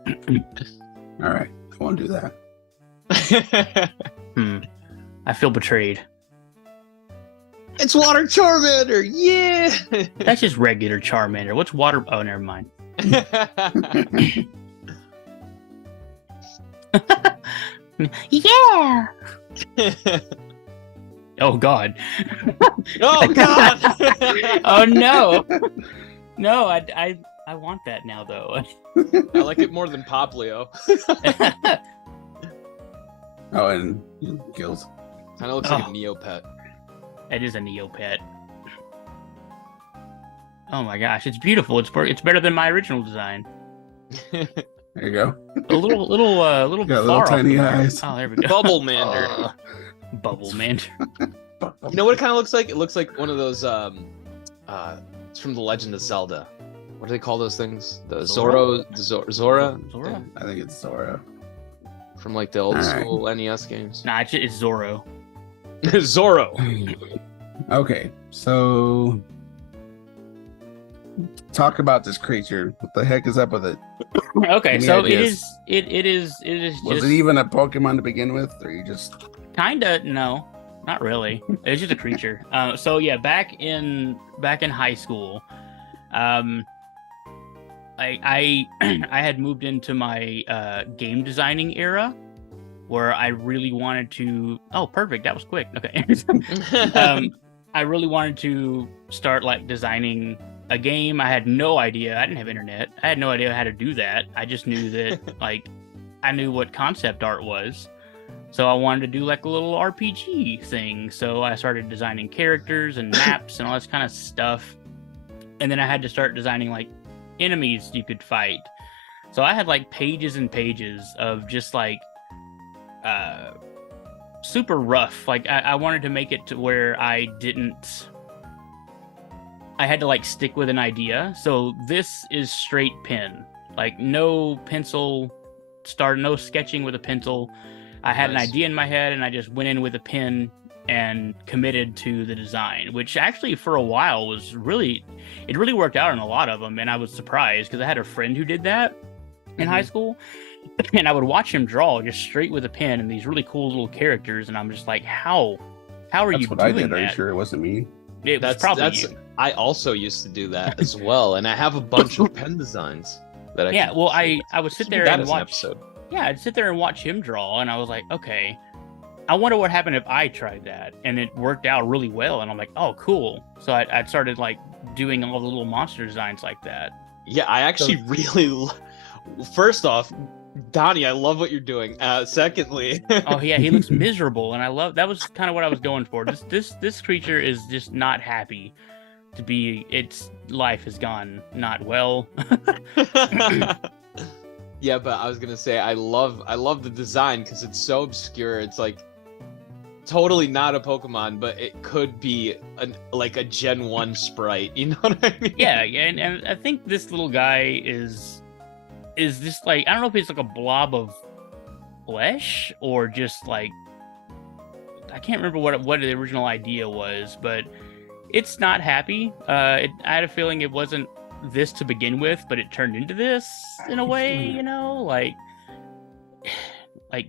All right, I won't do that. I feel betrayed. It's Water Charmander, yeah. That's just regular Charmander. What's Water? Oh, never mind. Yeah. Oh God. Oh God. Oh no. No, I want that now though. I like it more than Poplio. Oh, and Gills. Kind of looks like a Neopet. It is a Neopet. Oh my gosh, it's beautiful. It's better than my original design. There you go. A little Got far little off tiny the mark. eyes. Oh, there we go. Bubble Mander. Bubble Mander. You know what it kind of looks like? It looks like one of those. It's from the Legend of Zelda. What do they call those things? The Zora. Zora? I think it's Zora. From like the old school NES games. Nah, it's Zoro. Zoro. Okay, so talk about this creature. What the heck is up with it? Okay, Any so ideas? it is Was just it even a Pokemon to begin with, or you just? kinda no, not really. It's just a creature. So yeah, back in high school, I had moved into my game designing era, where I really wanted to. Oh, perfect! That was quick. Okay. I really wanted to start like designing a game. I had no idea. I didn't have internet. I had no idea how to do that. I just knew that like I knew what concept art was. So I wanted to do like a little RPG thing. So I started designing characters and maps and all this kind of stuff. And then I had to start designing like enemies you could fight. So I had like pages and pages of just like super rough. Like I wanted to make it to where I had to like stick with an idea. So this is straight pen, like no pencil no sketching with a pencil. I had an idea in my head and I just went in with a pen and committed to the design, which actually for a while was really worked out in a lot of them. And I was surprised because I had a friend who did that in high school, and I would watch him draw just straight with a pen and these really cool little characters. And I'm just like, how are you doing that? That's what I did. Are you sure it wasn't me? It was probably you. I also used to do that as well, and I have a bunch of pen designs that I. Yeah, well, I would sit there and watch. Episode. Yeah, I'd sit there and watch him draw, and I was like, okay, I wonder what happened if I tried that, and it worked out really well. And I'm like, oh, cool. So I started like doing all the little monster designs like that. Yeah, I actually really. First off, Donnie, I love what you're doing. Secondly, oh yeah, he looks miserable, and I love that was kind of what I was going for. This creature is just not happy to be. Its life has gone not well. Yeah, but I was gonna say I love the design because it's so obscure. It's like totally not a Pokemon, but it could be like a Gen 1 sprite. You know what I mean? Yeah, and I think this little guy is just like, I don't know if it's like a blob of flesh or just like, I can't remember what the original idea was, but it's not happy. I had a feeling it wasn't this to begin with, but it turned into this in a way, you know, like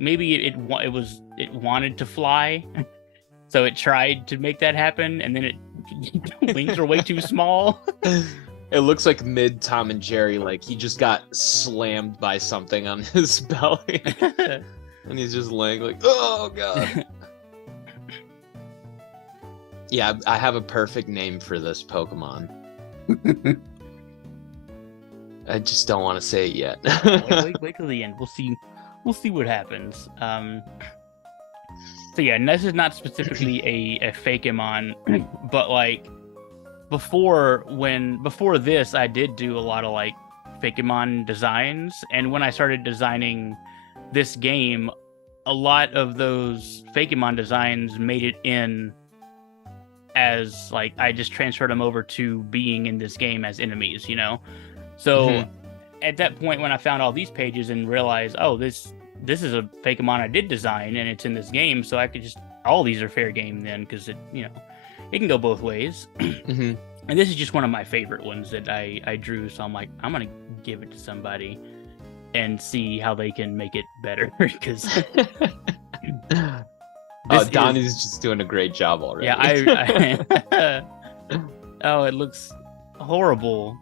maybe it wanted to fly, so it tried to make that happen, and then it wings are way too small. It looks like mid Tom and Jerry, like he just got slammed by something on his belly, and he's just laying like, oh god. Yeah, I have a perfect name for this Pokemon. I just don't want to say it yet. wait till the end. We'll see what happens. So yeah, and this is not specifically a Fakemon, but like before this, I did do a lot of like Fakemon designs, and when I started designing this game, a lot of those Fakemon designs made it in as like I just transferred them over to being in this game as enemies, you know. So at that point, when I found all these pages and realized, oh, this is a Fakemon I did design and it's in this game, so I could just, all these are fair game then, because it, you know, it can go both ways. And this is just one of my favorite ones that I drew, so I'm like, I'm gonna give it to somebody and see how they can make it better, because Donnie's just doing a great job already. Yeah, oh, it looks horrible.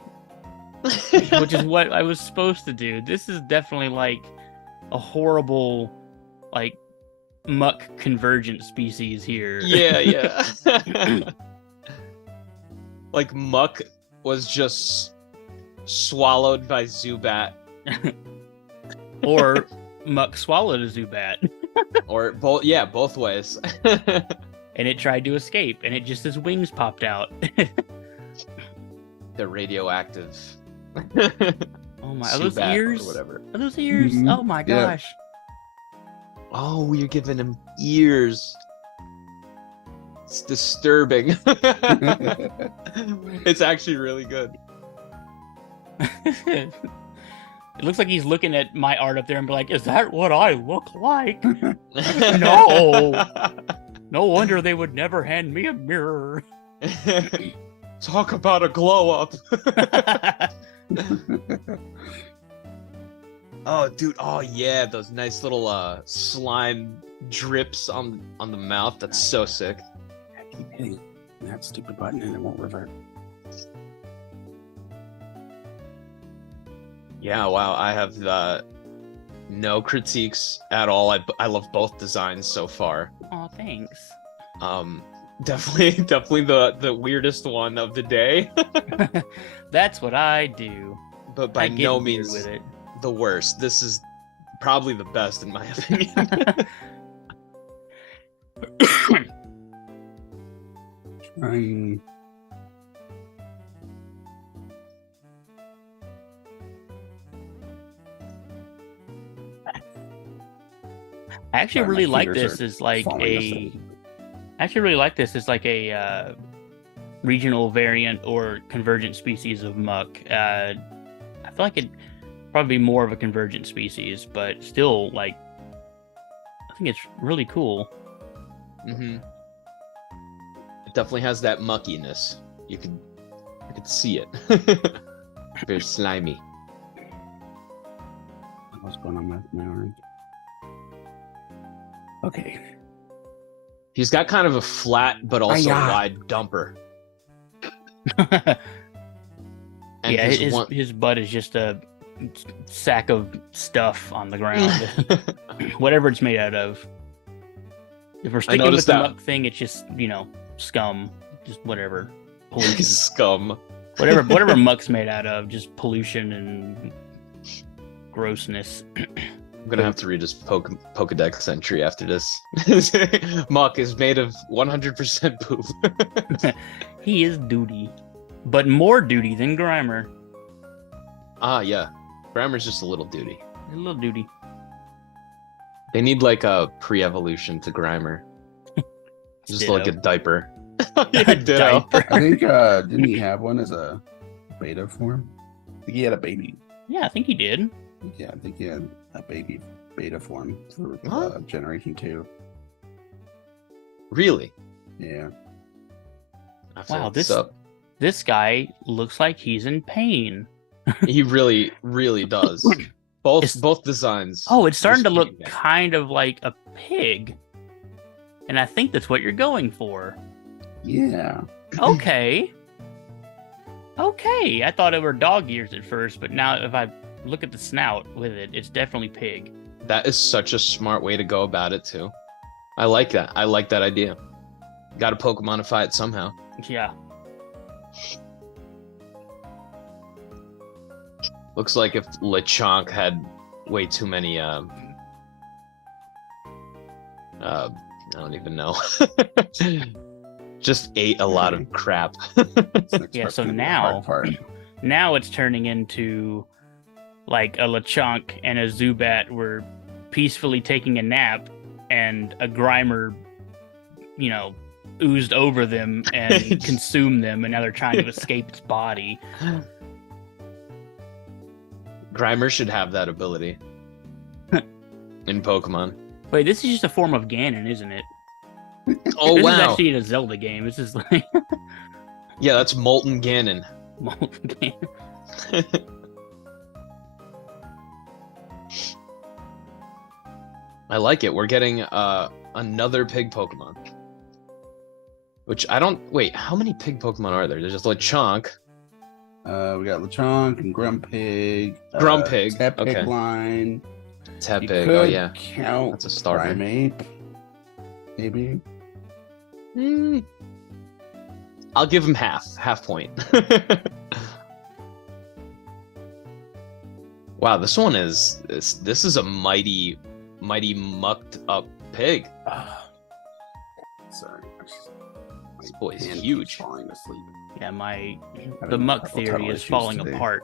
Which is what I was supposed to do. This is definitely like a horrible, like, muck convergent species here. Yeah. Like muck was just swallowed by Zubat. Or muck swallowed a Zubat. Or both ways. And it tried to escape, and it just his wings popped out. They're radioactive. Oh my! Are those Zubat ears? or whatever. Are those ears? Mhm. Oh my Yeah. gosh! Oh, you're giving him ears. It's disturbing. It's actually really good. It looks like he's looking at my art up there and be like, "Is that what I look like?" No. No wonder they would never hand me a mirror. Talk about a glow up. Oh, dude. Oh, yeah. Those nice little slime drips on the mouth. That's so sick. I keep hitting that stupid button and it won't revert. Yeah. Wow. I have no critiques at all. I love both designs so far. Oh, thanks. Definitely the weirdest one of the day. That's what I do. But by I get no weird means with it. the worst. This is probably the best in my opinion. Trying. I actually Sorry, my really like fingers this are as like falling a. asleep. I actually really like this as like a regional variant or convergent species of muck. I feel like it'd probably be more of a convergent species, but still, like, I think it's really cool. Mm-hmm. It definitely has that muckiness. I could see it. Very slimy. What's going on with my arm? Okay. He's got kind of a flat but also Hi-ya. wide dumper. And Yeah, his one- his butt is just a sack of stuff on the ground. Whatever it's made out of. If we're sticking with noticed the that. muck thing, it's just, scum. Just whatever. Pollution. Scum. whatever muck's made out of, just pollution and grossness. I'm gonna have to read his Pokedex entry after this. Muck is made of 100% poop. He is duty. But more duty than Grimer. Ah, yeah. Grimer's just a little duty. A little duty. They need like a pre-evolution to Grimer. Just like a diaper. Yeah, ditto. Diaper. I think didn't he have one as a beta form? I think he had a baby. Yeah, I think he did. Yeah, I think he had a baby beta form for Huh? Generation 2. Really? Yeah. I have to Wow, look this up. this guy looks like he's in pain. He really, really does. Both designs. Oh, it's starting to Just look kidding. kind of like a pig. And I think that's what you're going for. Yeah. Okay. Okay. I thought it were dog ears at first, but now if I look at the snout with it, it's definitely pig. That is such a smart way to go about it too. I like that. I like that idea. Got to Pokemonify it somehow. Yeah. Looks like if Lechonk had way too many I don't even know. Just ate a lot of crap. This next Yeah, part's so gonna be the now- hard part. Now it's turning into like a Lechonk and a Zubat were peacefully taking a nap and a Grimer, oozed over them and consumed them, and now they're trying to escape its body. Grimer should have that ability in Pokemon. Wait, this is just a form of Ganon, isn't it? Oh This is wow! actually in a Zelda game. This is like Yeah, that's Molten Ganon. Molten Ganon. I like it. We're getting another pig Pokemon. Which I don't wait. How many pig Pokemon are there? There's just Lechonk. We got Lechonk and Grumpig. Grumpig, Tepig okay. line. It's that You big. could Oh yeah, count that's a starter. Primate, maybe. I'll give him half point. Wow, this one is this is a mighty mucked up pig. Sorry, This boy is hand keeps huge. falling asleep. Yeah, the Having muck carpal theory tunnel is issues falling today. apart.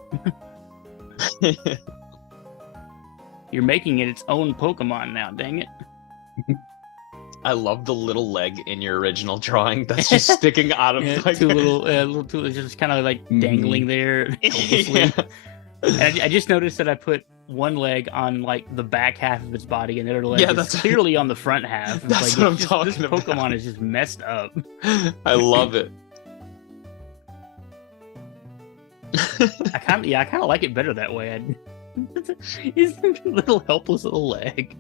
You're making it its own Pokemon now, dang it. I love the little leg in your original drawing that's just sticking out of Yeah, like two little just kind of like dangling there helplessly. Yeah. And I just noticed that I put one leg on like the back half of its body, and the other leg Yeah, is that's- clearly on the front half. It's That's like, what I'm this talking about. Pokemon is just messed up. I love it. I kind of like it better that way. His little helpless little leg.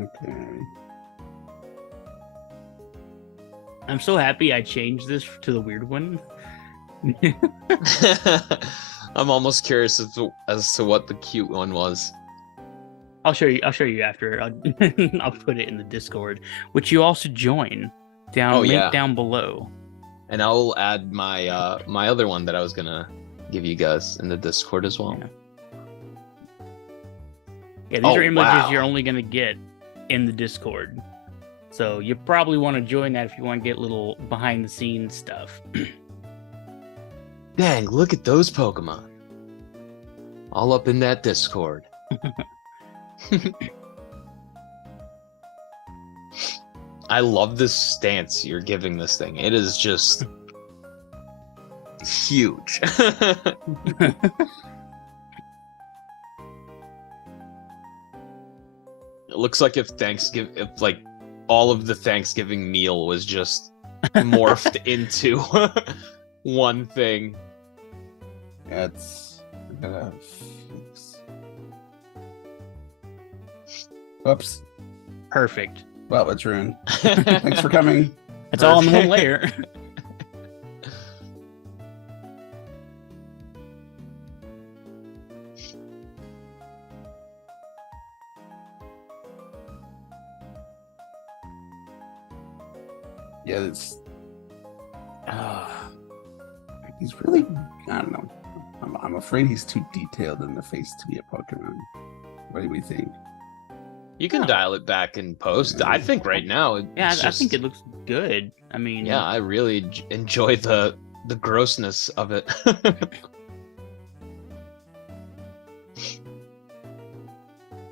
Okay. I'm so happy I changed this to the weird one. I'm almost curious as to what the cute one was. I'll show you after. I'll put it in the Discord, which you also join link down below. And I'll add my my other one that I was gonna give you guys in the Discord as well. Yeah, these are images wow. you're only gonna get in the Discord. So you probably want to join that if you want to get little behind the scenes stuff. Dang, look at those Pokemon. All up in that Discord. I love this stance you're giving this thing. It is just huge. It looks like if like all of the Thanksgiving meal was just morphed into one thing. That's gonna fix. Whoops. Perfect. Well, it's ruined. Thanks for coming. It's all in one layer. Yeah, he's really, I don't know. I'm afraid he's too detailed in the face to be a Pokemon. What do we think? You can dial it back in post. I think right now, I think it looks good. I mean, yeah, I really enjoy the grossness of it.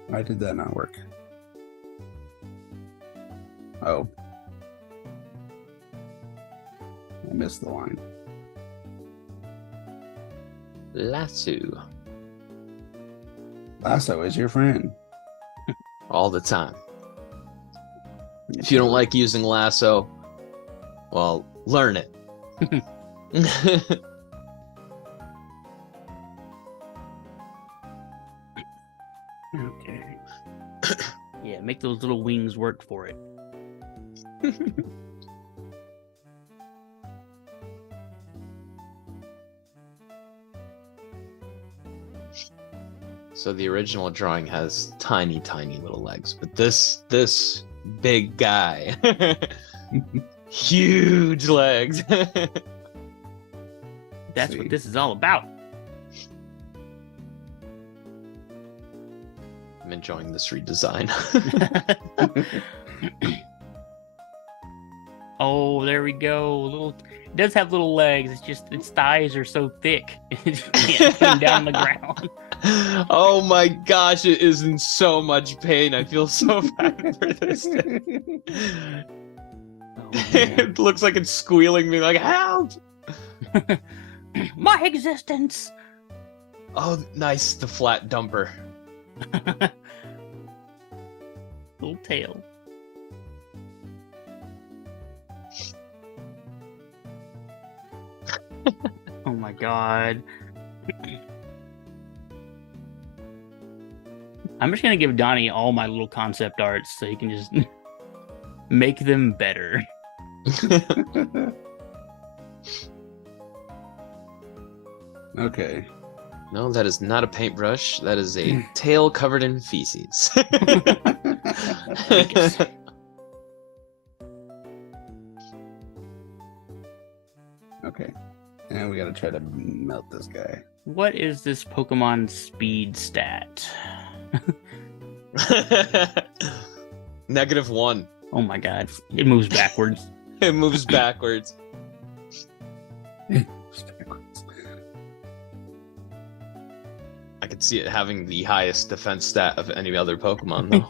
Why did that not work? Oh. I missed the line. Lasso. Lasso is your friend. All the time. If you don't like using lasso, well, learn it. Okay. Yeah, make those little wings work for it. So the original drawing has tiny little legs, but this big guy, huge legs. That's what this is all about. I'm enjoying this redesign. Oh, there we go. It does have little legs. It's just its thighs are so thick. It just can't come down the ground. Oh my gosh, it is in so much pain. I feel so bad for this. It looks like it's squealing me like, help! My existence. Oh, nice, the flat dumper. Little tail. Oh my god. I'm just gonna give Donnie all my little concept arts so he can just make them better. Okay. No, that is not a paintbrush. That is a tail covered in feces. Okay. And we gotta try to melt this guy. What is this Pokemon speed stat? -1. Oh my god. It moves backwards. It moves backwards. I could see it having the highest defense stat of any other Pokemon, though.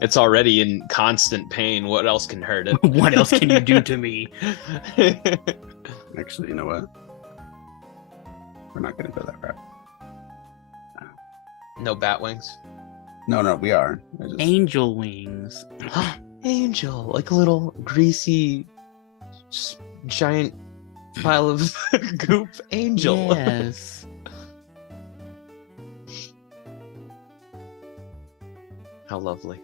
It's already in constant pain. What else can hurt it? What else can you do to me? Actually, you know what? We're not gonna go that route. No bat wings? No, we are. Angel wings. Angel, like a little greasy, giant pile of goop angel. Yes. How lovely.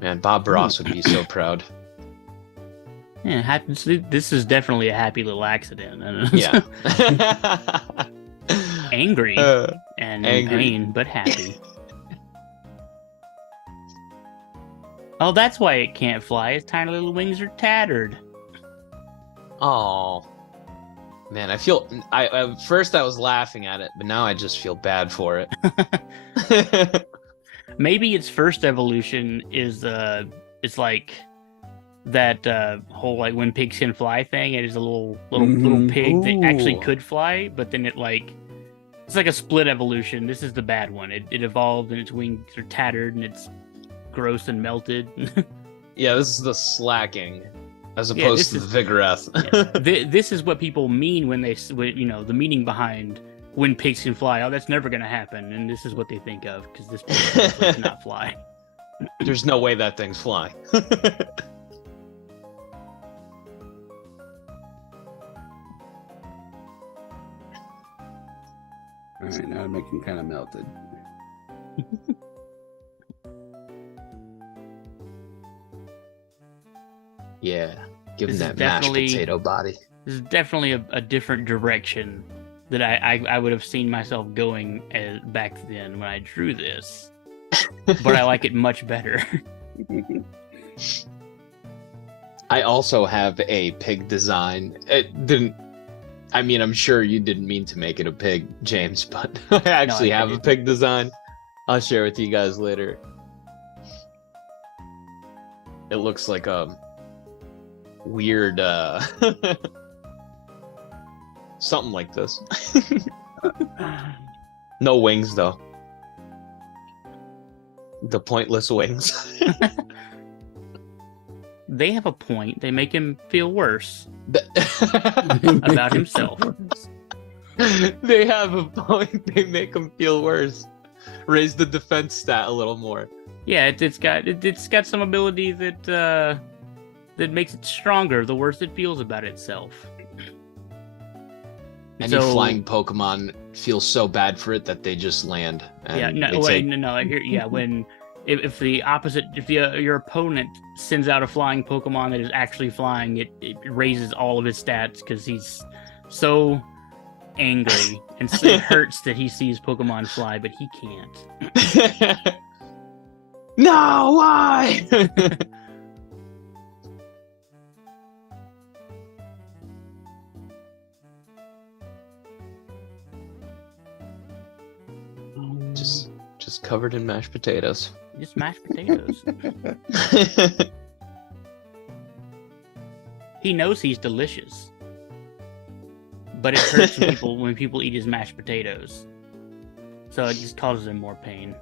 Man, Bob Ross would be so proud. Yeah, this is definitely a happy little accident. Yeah. Angry and in pain, but happy. Oh, that's why it can't fly. Its tiny little wings are tattered. Oh. Man, I feel... at first I was laughing at it, but now I just feel bad for it. Maybe its first evolution is it's like that whole like when pigs can fly thing. It is a little pig that actually could fly, but then it's like a split evolution. This is the bad one. It evolved and its wings are tattered and it's gross and melted. Yeah, this is the slacking as opposed to the Vigoroth. Yeah. This is what people mean when they, the meaning behind when pigs can fly. Oh, that's never going to happen. And this is what they think of because this pig cannot fly. There's no way that thing's flying. All right, now I'm making kind of melted. Yeah, give him that mashed potato body. This is definitely a different direction that I would have seen myself going back then when I drew this. But I like it much better. I also have a pig design. It didn't... I mean, I'm sure you didn't mean to make it a pig, James, but I actually have a pig design. I'll share with you guys later. It looks like a weird, something like this. No wings, though. The pointless wings. They have a point. They make him feel worse about himself. They have a point. They make him feel worse. Raise the defense stat a little more. Yeah, it's got some ability that makes it stronger the worse it feels about itself. Any flying Pokemon feel so bad for it that they just land. And when if your opponent sends out a flying Pokemon that is actually flying, it raises all of his stats because he's so angry and so it hurts that he sees Pokemon fly, but he can't. No, why? Just covered in mashed potatoes. Just mashed potatoes. He knows he's delicious, but it hurts when people eat his mashed potatoes. So it just causes him more pain.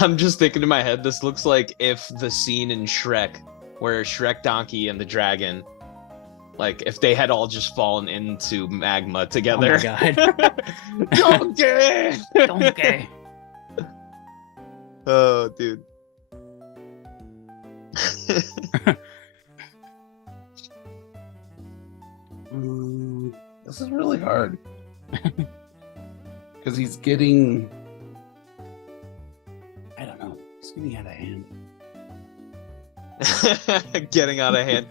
I'm just thinking in my head, this looks like if the scene in Shrek, where Shrek, Donkey, and the dragon, like if they had all just fallen into magma together. Oh my god. Donkey! Donkey! Oh, dude. This is really hard. Because he's getting... I don't know. He's getting out of hand. Getting out of hand.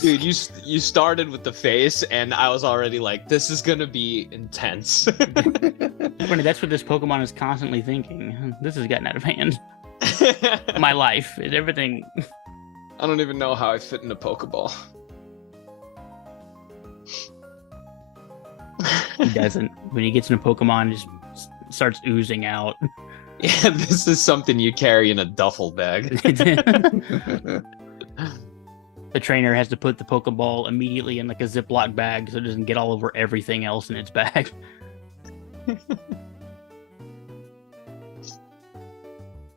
Dude, you started with the face, and I was already like, this is gonna be intense. Funny, that's what this Pokemon is constantly thinking. This has gotten out of hand. My life, everything. I don't even know how I fit in a Pokeball. He doesn't. When he gets in a Pokemon, it just starts oozing out. Yeah, this is something you carry in a duffel bag. The trainer has to put the Pokeball immediately in like a Ziploc bag so it doesn't get all over everything else in its bag.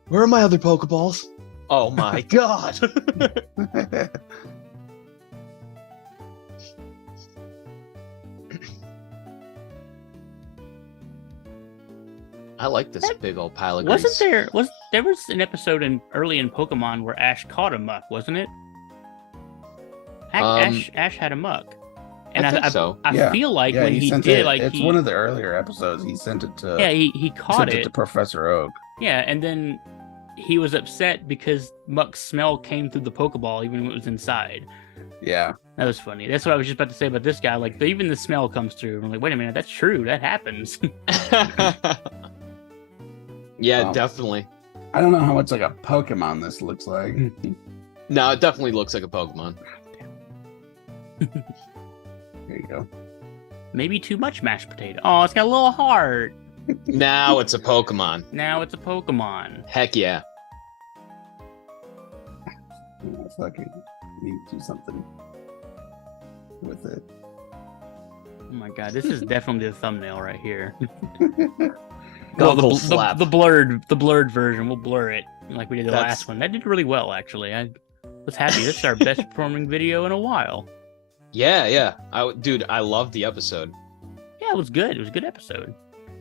Where are my other Pokeballs? Oh my god! I like this big old pile of grease. There was an episode early in Pokemon where Ash caught a muck, wasn't it? Ash had a muck. And I think so. I feel like when he did, it's one of the earlier episodes. He sent it to he caught it to Professor Oak. Yeah, and then he was upset because Muck's smell came through the Pokeball even when it was inside. Yeah, that was funny. That's what I was just about to say about this guy. Like even the smell comes through. I'm like, wait a minute, that's true. That happens. Yeah, definitely. I don't know how much like a Pokemon this looks like. No, it definitely looks like a Pokemon. There you go. Maybe too much mashed potato. Oh, it's got a little heart. Now it's a Pokemon. Now it's a Pokemon. Heck yeah. I fucking need to do something with it. Oh my god, this is definitely the thumbnail right here. The blurred version. We'll blur it like we did the last one. That did really well, actually. I was happy. This is our best performing video in a while. Yeah. Dude, I loved the episode. Yeah, it was good. It was a good episode.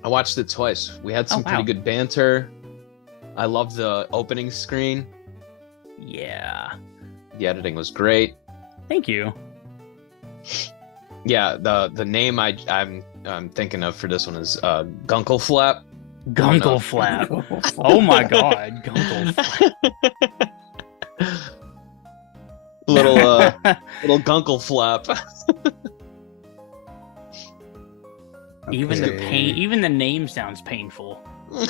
I watched it twice. We had some pretty good banter. I loved the opening screen. Yeah. The editing was great. Thank you. Yeah, the name I'm thinking of for this one is Gunkle Flap. Gunkle Flap. Oh my god, Gunkle Flap. little Gunkle Flap. Even the pain, even the name sounds painful. You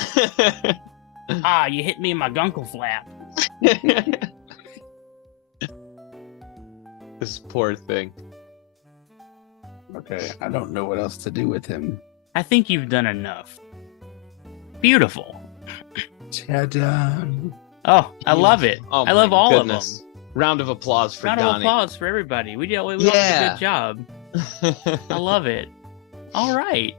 hit me in my Gunkle Flap. This poor thing. Okay, I don't know what else to do with him. I think you've done enough. Beautiful. Ta-da. Oh, I love it. I love all of them. Round of applause for Donnie. Round of applause for everybody. We did a good job. I love it. All right.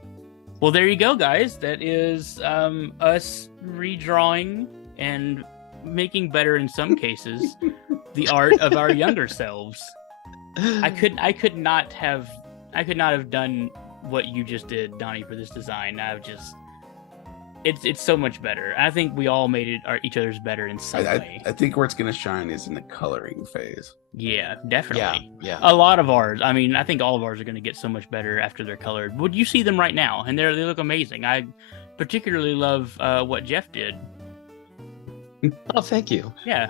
Well, there you go, guys. That is us redrawing and making better in some cases the art of our younger selves. I could not have done what you just did, Donnie, for this design. It's so much better. I think we all made each other's better in some way. I think where it's gonna shine is in the coloring phase. Yeah, definitely. Yeah. A lot of ours. I mean, I think all of ours are gonna get so much better after they're colored. Would you see them right now? And they look amazing. I particularly love what Jeff did. Oh, thank you. Yeah.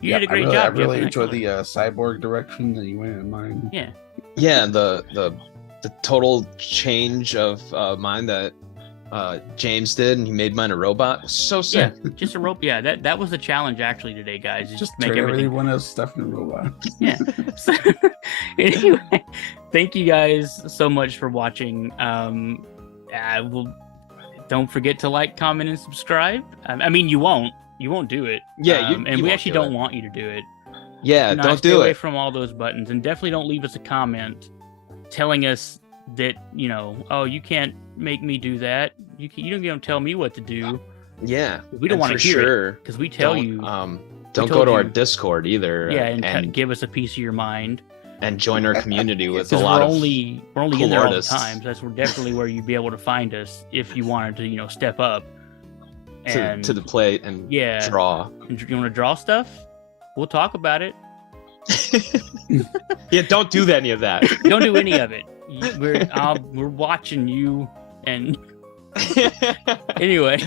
You did a great job. I really enjoyed the cyborg direction that you went in mine. Yeah. Yeah, the total change of mine that James did, and he made mine a robot. It was so sick. Yeah, just a rope. Yeah, that was the challenge actually today, guys. Just make everyone else stuff in a robot. Yeah. So, anyway, thank you guys so much for watching. Don't forget to like, comment, and subscribe. I mean, you won't do it. Yeah, and we actually don't want you to do it. Yeah, don't do it. Stay away from all those buttons, and definitely don't leave us a comment telling us that you can't make me do that. You don't tell me what to do. Yeah, we don't want to hear it because we tell you. Don't go to our Discord either. Yeah, and give us a piece of your mind. And join our community with a lot of we're only in there artists. all the time. So that's definitely where you'd be able to find us if you wanted to, step up and to the plate and draw. And you want to draw stuff? We'll talk about it. Yeah, don't do any of that. Don't do any of it. We're watching you. And anyway.